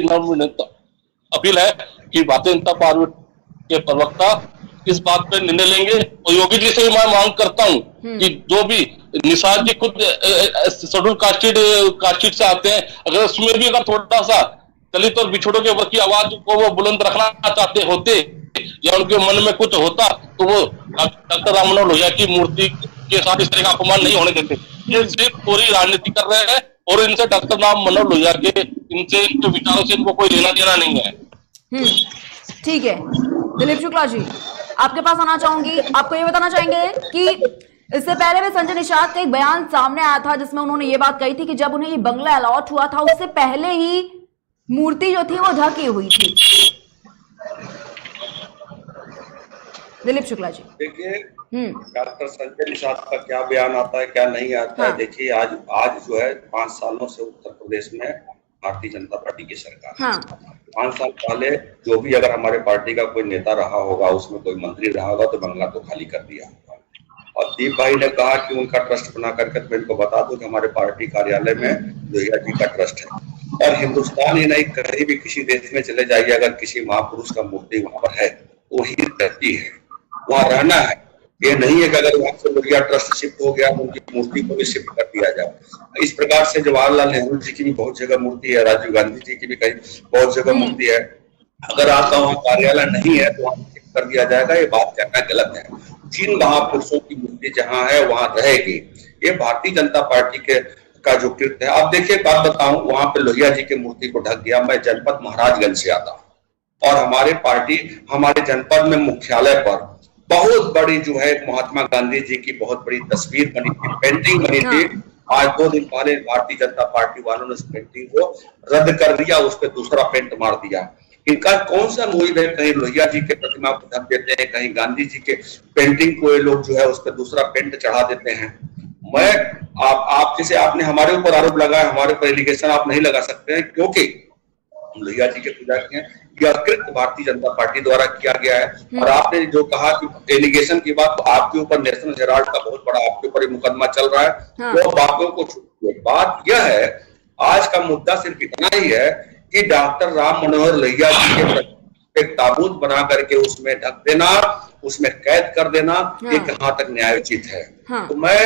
अपील है कि भारतीय जनता पार्टी के प्रवक्ता इस बात पर निर्णय लेंगे। और योगी जी से भी मैं मांग करता हूं कि जो भी निषाद जी खुद शेड्यूल कास्टेड से आते हैं, अगर उसमें भी अगर थोड़ा सा दलित और पिछड़ों के वर्ग की आवाज को वो बुलंद रखना चाहते होते या उनके मन में कुछ होता तो वो डॉक्टर राम मनोहर लोहिया की मूर्ति के साथ इस तरह का अपमान नहीं होने देते। ये सिर्फ पूरी राजनीति कर रहे हैं और इनसे डॉक्टर राम मनोहर लोहिया के इनसे इनके विचारों से इनको कोई लेना देना नहीं है। ठीक है दिलीप शुक्ला जी, आपके पास आना चाहूंगी। आपको ये बताना चाहेंगे कि इससे पहले भी संजय निषाद का एक बयान सामने आया था जिसमें उन्होंने ये बात कही थी कि जब उन्हें ये बंगला अलॉट हुआ था उससे पहले ही मूर्ति जो थी वो ढकी हुई थी। दिलीप शुक्ला जी, देखिए डॉक्टर संजय निषाद का क्या बयान आता है क्या नहीं आता है। देखिए आज जो है 5 सालों से उत्तर प्रदेश में भारतीय जनता पार्टी की सरकार है। 5 साल पहले जो भी अगर हमारे पार्टी का कोई नेता रहा होगा, उसमें कोई मंत्री रहा होगा तो बंगला तो खाली कर दिया होगा। और दीप भाई ने कहा कि उनका ट्रस्ट बना करके, तो मैं इनको बता दूं कि हमारे पार्टी कार्यालय में लोहिया जी का ट्रस्ट है। और हिंदुस्तान ही नहीं, कहीं भी किसी देश में चले जाइए, अगर किसी महापुरुष का मूर्ति वहां पर है तो ही रहती है, वहां रहना है। ये नहीं है कि अगर वहां से लोहिया ट्रस्ट शिफ्ट हो गया तो उनकी मूर्ति को भी शिफ्ट कर दिया जाए। इस प्रकार से जवाहरलाल नेहरू जी की भी बहुत जगह मूर्ति है, राजीव गांधी जी की भी कहीं बहुत जगह मूर्ति है। अगर आपका वहाँ कार्यालय नहीं है तो वहां शिफ्ट कर दिया जाएगा, ये बात कहना गलत है। जिन महापुरुषों की मूर्ति जहाँ है वहां रहेगी। ये भारतीय जनता पार्टी के का जो कृत्य है। आप देखिए बात बताऊं, वहां पे लोहिया जी की मूर्ति को ढक दिया। मैं जनपद महाराजगंज से आता हूं और हमारे पार्टी हमारे जनपद में मुख्यालय पर बहुत बड़ी जो है महात्मा गांधी जी की बहुत बड़ी तस्वीर बनी थी, पेंटिंग बनी थी। आज 2 दिन पहले भारतीय जनता पार्टी वालों ने उस पेंटिंग को रद्द कर दिया, उस पर दूसरा पेंट मार दिया। इनका कौन सा उम्मीद है? कहीं लोहिया जी के प्रतिमा को ढक देते हैं, कहीं गांधी जी के पेंटिंग को ये लोग जो है उस पर दूसरा पेंट चढ़ा देते हैं। मैं आप जैसे आपने हमारे ऊपर आरोप लगाया, हमारे ऊपर एलिगेशन आप नहीं लगा सकते हैं क्योंकि हम लोहिया जी के पूजा किए हैं। यह कृत्य भारतीय जनता पार्टी द्वारा किया गया है। और आपने जो कहा कि एलिगेशन की बात, तो आपके ऊपर नेशनल हेराल्ड का बहुत बड़ा आपके ऊपर मुकदमा चल रहा है। तो बातों को छूटिए, बात यह है आज का मुद्दा सिर्फ इतना ही है कि डॉक्टर राम मनोहर लोहिया जी के एक ताबूत बना करके उसमें ढक देना, उसमें कैद कर देना, ये कहां तक न्यायोचित है। तो मैं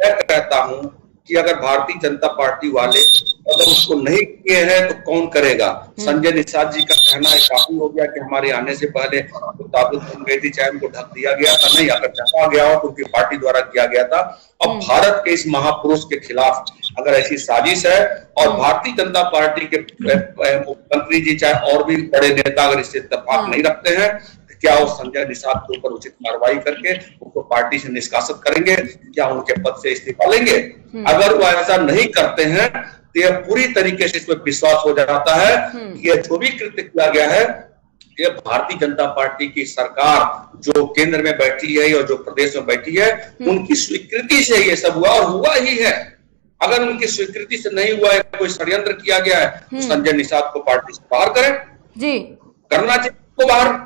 कहता हूं कि अगर भारतीय जनता पार्टी वाले अगर उसको नहीं किए हैं तो कौन करेगा? संजय निषाद जी का कहना है काफी हो गया कि हमारे आने से पहले तो ताबूत बन गई थी, चाहे उनको ढक दिया गया था। नहीं, अगर ढका गया हो तो उनकी पार्टी द्वारा किया गया था। अब भारत के इस महापुरुष के खिलाफ अगर ऐसी साजिश है और भारतीय जनता पार्टी के मुख्यमंत्री जी चाहे और भी बड़े नेता अगर इससे इत्तेफाक नहीं रखते हैं, क्या वो संजय निषाद के ऊपर उचित कार्रवाई करके उनको पार्टी से निष्कासित करेंगे? क्या उनके पद से इस्तीफा लेंगे? अगर वो ऐसा नहीं करते हैं तो यह पूरी तरीके से इसमें विश्वास हो जाता है कि यह जो भी कृत्य किया गया है ये भारतीय जनता पार्टी की सरकार जो केंद्र में बैठी है और जो प्रदेश में बैठी है उनकी स्वीकृति से ये सब हुआ और हुआ ही है। अगर उनकी स्वीकृति से नहीं हुआ है, कोई षड्यंत्र किया गया है, तो संजय निषाद को पार्टी से बाहर करें जी, करना चाहिए को बाहर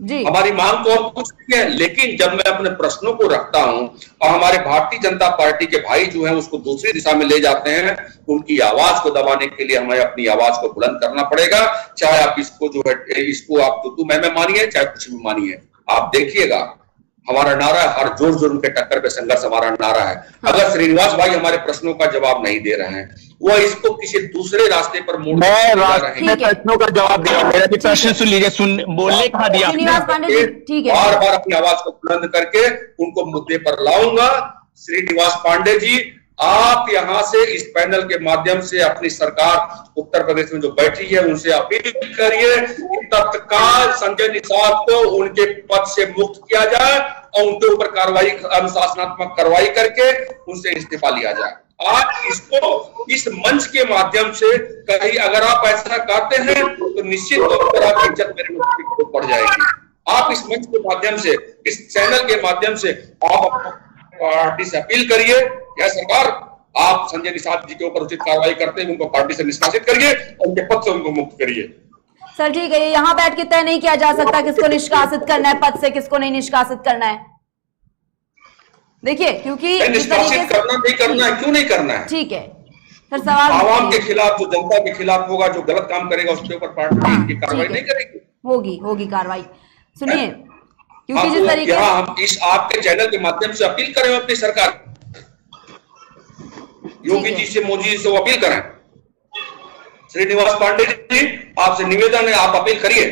जी। हमारी मांग तो और कुछ नहीं है, लेकिन जब मैं अपने प्रश्नों को रखता हूं और हमारे भारतीय जनता पार्टी के भाई जो है उसको दूसरी दिशा में ले जाते हैं, उनकी आवाज को दबाने के लिए हमें अपनी आवाज को बुलंद करना पड़ेगा। चाहे आप इसको जो है इसको आप तू मैं मानिए, चाहे कुछ भी मानिए। आप देखिएगा हमारा नारा है, हर जोर जोर उनके टक्कर पे संघर्ष हमारा नारा है। अगर श्रीनिवास भाई हमारे प्रश्नों का जवाब नहीं दे रहे हैं, वो इसको किसी दूसरे रास्ते पर मोड़ प्रश्नों का जवाब दिया, मेरा भी प्रश्न सुन लीजिए, बोलने कहा दिया बार बार अपनी आवाज को बुलंद करके उनको मुद्दे पर लाऊंगा। श्रीनिवास पांडे जी आप यहां से इस पैनल के माध्यम से अपनी सरकार उत्तर प्रदेश में जो बैठी है उनसे अपील करिए कि तत्काल संजय निषाद को उनके पद से मुक्त किया जाए और उनके ऊपर कार्रवाई, अनुशासनात्मक कार्रवाई करके उनसे इस्तीफा लिया जाए। आप इसको इस मंच के माध्यम से कहीं अगर आप ऐसा करते हैं तो निश्चित तौर पर आपकी इज्जत मेरे मुझे पड़ जाएगी। आप इस मंच के माध्यम से, इस चैनल के माध्यम से आप पार्टी से अपील करिए, या सरकार आप संजय निषाद जी के ऊपर उचित कार्रवाई करते हैं, उनको पार्टी से निष्कासित करिए और उनके पद से उनको मुक्त करिए। सर ठीक है, यहाँ बैठ के तय नहीं किया जा सकता किसको निष्कासित करना है पद से, किसको नहीं निष्कासित करना है। देखिए क्योंकि निष्कासित करना नहीं करना है, क्यों नहीं करना है, ठीक है सर। सवाल आवाम के खिलाफ, जो जनता के खिलाफ होगा, जो गलत काम करेगा उसके ऊपर पार्टी की कार्रवाई नहीं करेगी। होगी कार्रवाई। सुनिए क्योंकि जिस तरीके से हम इस आपके चैनल के माध्यम से अपील करें अपनी सरकार, योगी जी से, मोदी जी से वो अपील करें। श्रीनिवास पांडे जी आपसे निवेदन है, आप अपील करिए।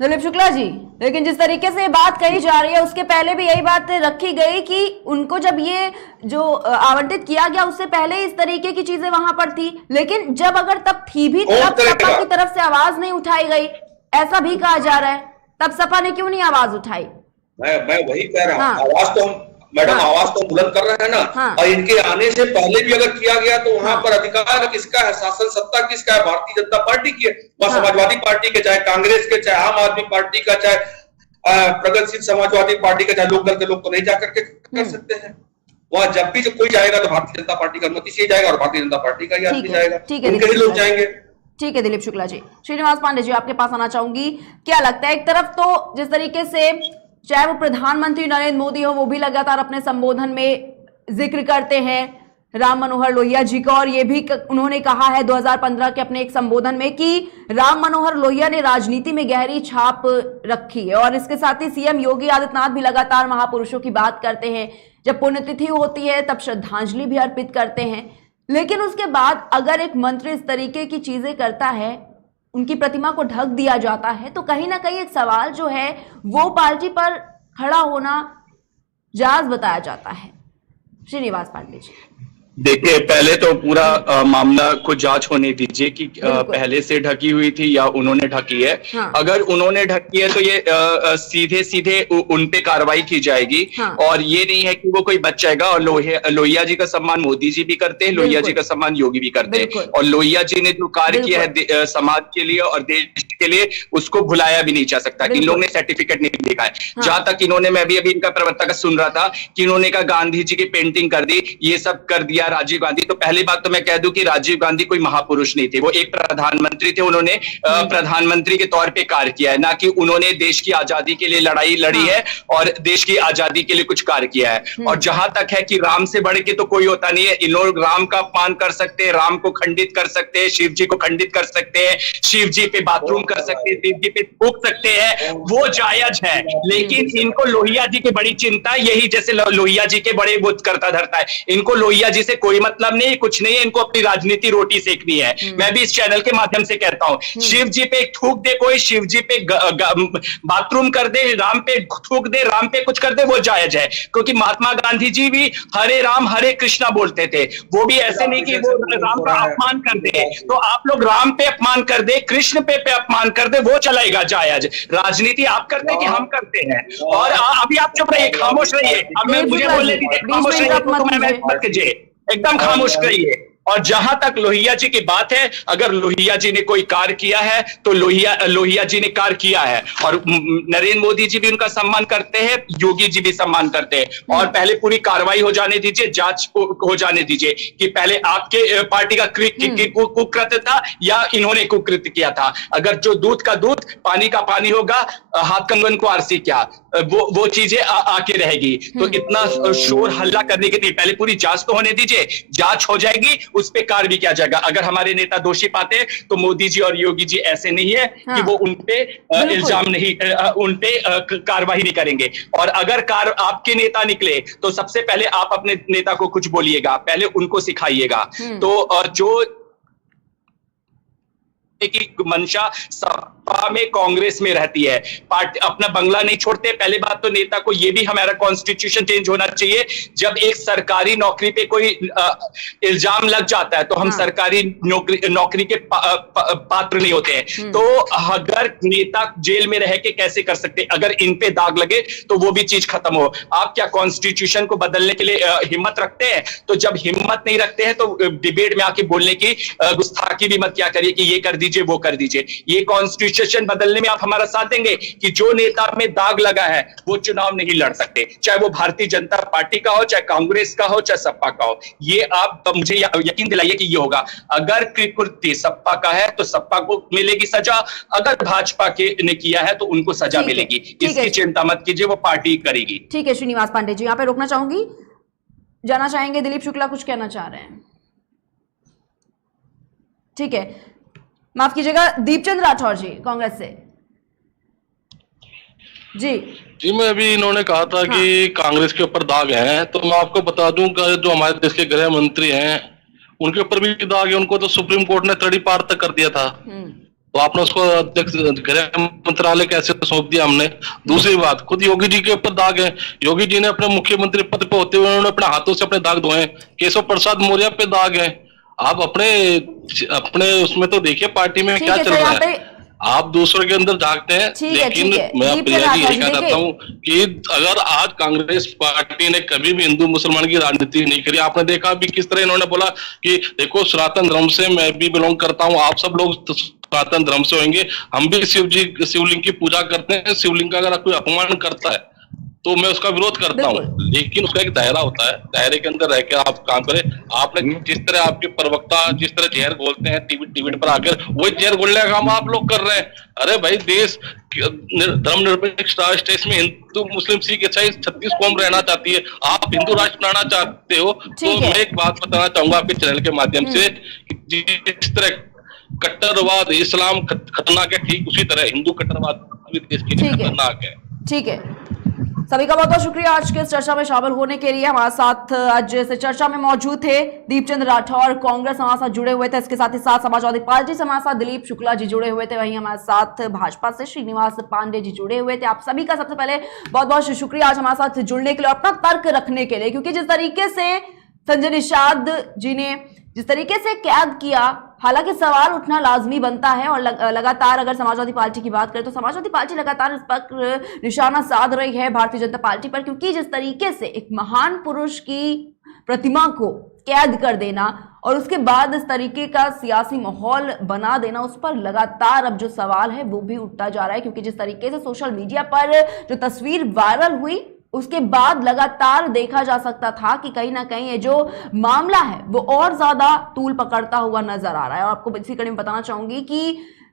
दिलीप शुक्ला जी, लेकिन जिस तरीके से बात कही जा रही है उसके पहले भी यही बात रखी गई कि उनको जब ये जो आवंटित किया गया उससे पहले इस तरीके की चीजें वहां पर थी, लेकिन जब अगर तब थी भी तब सपा की तरफ से आवाज नहीं उठाई गई, ऐसा भी कहा जा रहा है। तब सपा ने क्यों नहीं आवाज उठाई? मैं वही कह रहा हूँ, आवाज तो मैडम आवाज तो बुलंद कर रहे हैं ना। और इनके आने से पहले भी अगर किया गया तो वहां पर अधिकार किसका है, शासन सत्ता किसका है? भारतीय जनता पार्टी की है। वह समाजवादी पार्टी के, चाहे कांग्रेस के, चाहे आम आदमी पार्टी का, चाहे प्रगतिशील समाजवादी पार्टी का, चाहे लोकदल के लोग तो नहीं जाकर के कर सकते हैं। वहां जब भी कोई जाएगा तो भारतीय जनता पार्टी का अनुमति से जाएगा और भारतीय जनता पार्टी का ही आदमी जाएगा, उनके ही लोग जाएंगे। ठीक है दिलीप शुक्ला जी। श्रीनिवास पांडे जी आपके पास आना चाहूंगी। क्या लगता है, एक तरफ तो जिस तरीके से चाहे वो प्रधानमंत्री नरेंद्र मोदी हो, वो भी लगातार अपने संबोधन में जिक्र करते हैं राम मनोहर लोहिया जी का, और ये भी उन्होंने कहा है 2015 के अपने एक संबोधन में कि राम मनोहर लोहिया ने राजनीति में गहरी छाप रखी है। और इसके साथ ही सीएम योगी आदित्यनाथ भी लगातार महापुरुषों की बात करते हैं, जब पुण्यतिथि होती है तब श्रद्धांजलि भी अर्पित करते हैं। लेकिन उसके बाद अगर एक मंत्री इस तरीके की चीजें करता है, उनकी प्रतिमा को ढक दिया जाता है, तो कहीं ना कहीं एक सवाल जो है वो पार्टी पर खड़ा होना जायज बताया जाता है। श्रीनिवास पांडे जी, देखिए, पहले तो पूरा मामला को जांच होने दीजिए कि पहले से ढकी हुई थी या उन्होंने ढकी है। हाँ। अगर उन्होंने ढकी है तो ये सीधे सीधे उन पे कार्रवाई की जाएगी। हाँ। और ये नहीं है कि वो कोई बच जाएगा। और लोहिया जी का सम्मान मोदी जी भी करते हैं, लोहिया जी का सम्मान योगी भी करते हैं। और लोहिया जी ने जो कार्य किया है समाज के लिए और देश के लिए, उसको भुलाया भी नहीं जा सकता। इन लोगों ने सर्टिफिकेट नहीं देखा है। हाँ। जहां तक इन्होंने, मैं भी अभी इनका प्रवक्ता का सुन रहा था कि इन्होंने कहा गांधी जी की पेंटिंग कर दी, ये सब कर दिया राजीव गांधी। तो पहली बात तो मैं कह दूं कि राजीव गांधी कोई महापुरुष नहीं थे, वो एक प्रधानमंत्री थे। उन्होंने प्रधानमंत्री के तौर पे कार्य किया है, ना कि उन्होंने देश की आजादी के लिए लड़ाई लड़ी है और देश की आजादी के लिए कुछ कार्य किया है। और जहां तक है कि राम से बढ़ के तो कोई होता नहीं है। इन लोग राम का अपमान कर सकते हैं, राम को खंडित कर सकते हैं, शिव जी को खंडित कर सकते हैं, शिव जी पे बाथरूम कर सकते हैं, शिव जी पे थूक सकते हैं, वो जायज है। लेकिन इनको लोहिया जी की बड़ी चिंता यही, जैसे लोहिया जी के बड़े बुत करता धरता है, इनको लोहिया जी से कोई मतलब नहीं, कुछ नहीं है। इनको अपनी राजनीति रोटी सेकनी है। मैं भी इस चैनल के माध्यम से कहता हूं, शिव जी पे थूक दे कोई, शिव जी पे बाथरूम कर दे, राम पे थूक दे, राम पे कुछ कर दे, वो जायज है। क्योंकि महात्मा गांधी जी भी हरे राम हरे कृष्णा बोलते थे। वो भी ऐसे नहीं कि वो राम का अपमान कर दे। तो आप लोग राम पे अपमान कर दे, कृष्ण पे अपमान कर दे, वो चलेगा जायज। राजनीति आप करते हैं कि हम करते हैं? और अभी आप चुप रहिए, खामोश रहिए। अब मुझे बोलने दीजिए, खामोश रहिए, मत कीजिए, एकदम खामोश रहिए। और जहां तक लोहिया जी की बात है, अगर लोहिया जी ने कोई कार्य किया है तो लोहिया जी ने कार्य किया है। और नरेंद्र मोदी जी भी उनका सम्मान करते हैं, योगी जी भी सम्मान करते हैं। और पहले पूरी कार्रवाई हो जाने दीजिए, जांच हो जाने दीजिए कि पहले आपके पार्टी का कुकृत्य था या इन्होंने कुकृत्य किया था। अगर जो दूध का दूध, पानी का पानी होगा, हाथ कंगन को आरसी क्या, वो चीजें आके रहेगी। तो इतना शोर हल्ला करने के लिए पहले पूरी जांच तो होने दीजिए, जांच हो जाएगी, उस पे कार्य भी किया जाएगा। अगर हमारे नेता दोषी पाते हैं तो मोदी जी और योगी जी ऐसे नहीं है कि वो उनपे इल्जाम नहीं, उनपे कार्रवाई नहीं करेंगे। और अगर आपके नेता निकले तो सबसे पहले आप अपने नेता को कुछ बोलिएगा, पहले उनको सिखाइएगा। तो जो की मंशा सपा में कांग्रेस में रहती है। पार्टी अपना बंगला नहीं छोड़ते। पहली बात तो नेता को ये भी हमारा कॉन्स्टिट्यूशन चेंज होना चाहिए। जब एक सरकारी नौकरी पे कोई इल्जाम लग जाता है तो हम सरकारी नौकरी के पात्र नहीं होते हैं। तो अगर नेता जेल में रह के कैसे कर सकते? अगर इन पे दाग लगे तो वो भी चीज खत्म हो। आप क्या कॉन्स्टिट्यूशन को बदलने के लिए हिम्मत रखते हैं? तो जब हिम्मत नहीं रखते हैं तो डिबेट में आके बोलने की गुस्ताखी भी मत क्या करिए कि ये कर दीजिए वो कर दीजिए। ये कॉन्स्टिट्यूशन बदलने में आप हमारा साथ देंगे कि जो नेता में दाग लगा है वो चुनाव नहीं लड़ सकते, चाहे वो भारतीय जनता पार्टी का हो, चाहे कांग्रेस का हो, चाहे सपा का हो। ये आप मुझे यकीन दिलाइए कि ये होगा। अगर कृत्य सपा का है तो सपा को मिलेगी सजा, अगर भाजपा के ने किया है तो उनको सजा मिलेगी। इसकी चिंता मत कीजिए, वो पार्टी करेगी। ठीक है श्रीनिवास पांडे जी, यहाँ पे रोकना चाहूंगी। जाना चाहेंगे दिलीप शुक्ला, कुछ कहना चाह रहे हैं? ठीक है, माफ कीजिएगा, दीपचंद राठौर जी कांग्रेस से। जी मैं अभी इन्होंने कहा था कि कांग्रेस के ऊपर दाग है, तो मैं आपको बता दूं कि जो हमारे देश के गृह मंत्री हैं उनके ऊपर भी दाग है। उनको तो सुप्रीम कोर्ट ने तड़ी पार तक कर दिया था, तो आपने उसको अध्यक्ष गृह मंत्रालय कैसे सौंप दिया हमने। दूसरी बात, खुद योगी जी के ऊपर दाग है। योगी जी ने अपने मुख्यमंत्री पद पे होते हुए उन्होंने अपने हाथों से अपने दाग धोए। केशव प्रसाद मौर्य पे दाग है। आप अपने उसमें तो देखिए पार्टी में क्या चल रहा है। आप दूसरों के अंदर झांकते हैं, लेकिन मैं प्रिया जी यही कहना चाहता हूँ कि अगर आज कांग्रेस पार्टी ने कभी भी हिंदू मुसलमान की राजनीति नहीं करी। आपने देखा भी किस तरह इन्होंने बोला कि देखो सनातन धर्म से मैं भी बिलोंग करता हूँ, आप सब लोग सनातन धर्म से होंगे, हम भी शिवलिंग की पूजा करते हैं। शिवलिंग का अगर कोई अपमान करता है तो मैं उसका विरोध करता हूँ, लेकिन उसका एक दायरा होता है, दायरे के अंदर रहकर आप काम करें। आपने जिस तरह आपके प्रवक्ता जिस तरह जहर घोलते हैं टीवी पर आकर, वही जहर घोलने का काम आप लोग कर रहे हैं। अरे भाई, देश धर्मनिरपेक्ष राष्ट्र, इसमें हिंदू मुस्लिम सिख ईसाई 36 कौम रहना चाहती है। आप हिंदू राष्ट्र बनाना चाहते हो तो मैं एक बात बताना चाहूंगा आपके चैनल के माध्यम से, जिस तरह कट्टरवाद इस्लाम खतरनाक है, ठीक उसी तरह हिंदू कट्टरवाद देश के लिए खतरनाक है। ठीक है, सभी का बहुत बहुत शुक्रिया आज के इस चर्चा में शामिल होने के लिए। हमारे साथ आज इस चर्चा में मौजूद थे दीपचंद राठौर, कांग्रेस हमारे साथ जुड़े हुए थे। इसके साथ ही साथ समाजवादी पार्टी से हमारे साथ दिलीप शुक्ला जी जुड़े हुए थे। वहीं हमारे साथ भाजपा से श्रीनिवास पांडे जी जुड़े हुए थे। आप सभी का सबसे पहले बहुत बहुत शुक्रिया आज हमारे साथ जुड़ने के लिए और अपना तर्क रखने के लिए, क्योंकि जिस तरीके से संजय निषाद जी ने जिस तरीके से कैद किया, हालांकि सवाल उठना लाजमी बनता है। और लगातार अगर समाजवादी पार्टी की बात करें तो समाजवादी पार्टी लगातार इस पर निशाना साध रही है भारतीय जनता पार्टी पर, क्योंकि जिस तरीके से एक महान पुरुष की प्रतिमा को कैद कर देना और उसके बाद इस तरीके का सियासी माहौल बना देना, उस पर लगातार अब जो सवाल है वो भी उठता जा रहा है। क्योंकि जिस तरीके से सोशल मीडिया पर जो तस्वीर वायरल हुई उसके बाद लगातार देखा जा सकता था कि कहीं ना कहीं ये जो मामला है वो और ज्यादा तूल पकड़ता हुआ नजर आ रहा है। और आपको इसी कड़ी में बताना चाहूंगी कि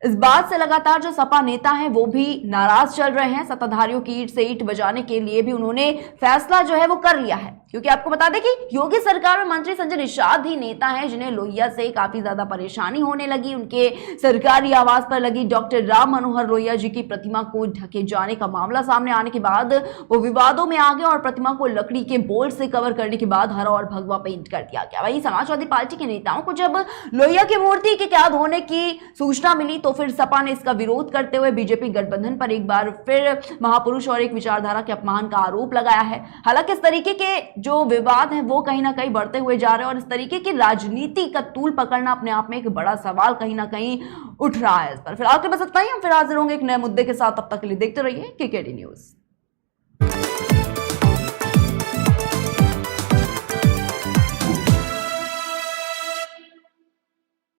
इस बात से लगातार जो सपा नेता हैं वो भी नाराज चल रहे हैं। सत्ताधारियों की ईंट से ईंट बजाने के लिए भी उन्होंने फैसला जो है वो कर लिया है, क्योंकि आपको बता दें कि योगी सरकार में मंत्री संजय निषाद ही नेता हैं जिन्हें लोहिया से काफी ज्यादा परेशानी होने लगी। उनके सरकारी आवास पर लगी डॉक्टर राम मनोहर लोहिया जी की प्रतिमा को ढके जाने का मामला सामने आने के बाद वो विवादों में आ गए और प्रतिमा को लकड़ी के बोल्ट से कवर करने के बाद हरा और भगवा पेंट कर दिया गया। वहीं समाजवादी पार्टी के नेताओं को जब लोहिया की मूर्ति के कैद होने की सूचना मिली तो फिर सपा ने इसका विरोध करते हुए बीजेपी गठबंधन पर एक बार फिर महापुरुष और एक विचारधारा के अपमान का आरोप लगाया है। हालांकि इस तरीके के जो विवाद हैं वो कहीं ना कहीं बढ़ते हुए जा रहे हैं और इस तरीके की राजनीति का तूल पकड़ना अपने आप में एक बड़ा सवाल कहीं ना कहीं उठ रहा है। इस पर फिलहाल के बस इतना ही, हम फिर हाजिर होंगे एक नए मुद्दे के साथ। तब तक के लिए देखते रहिए केकेडी न्यूज।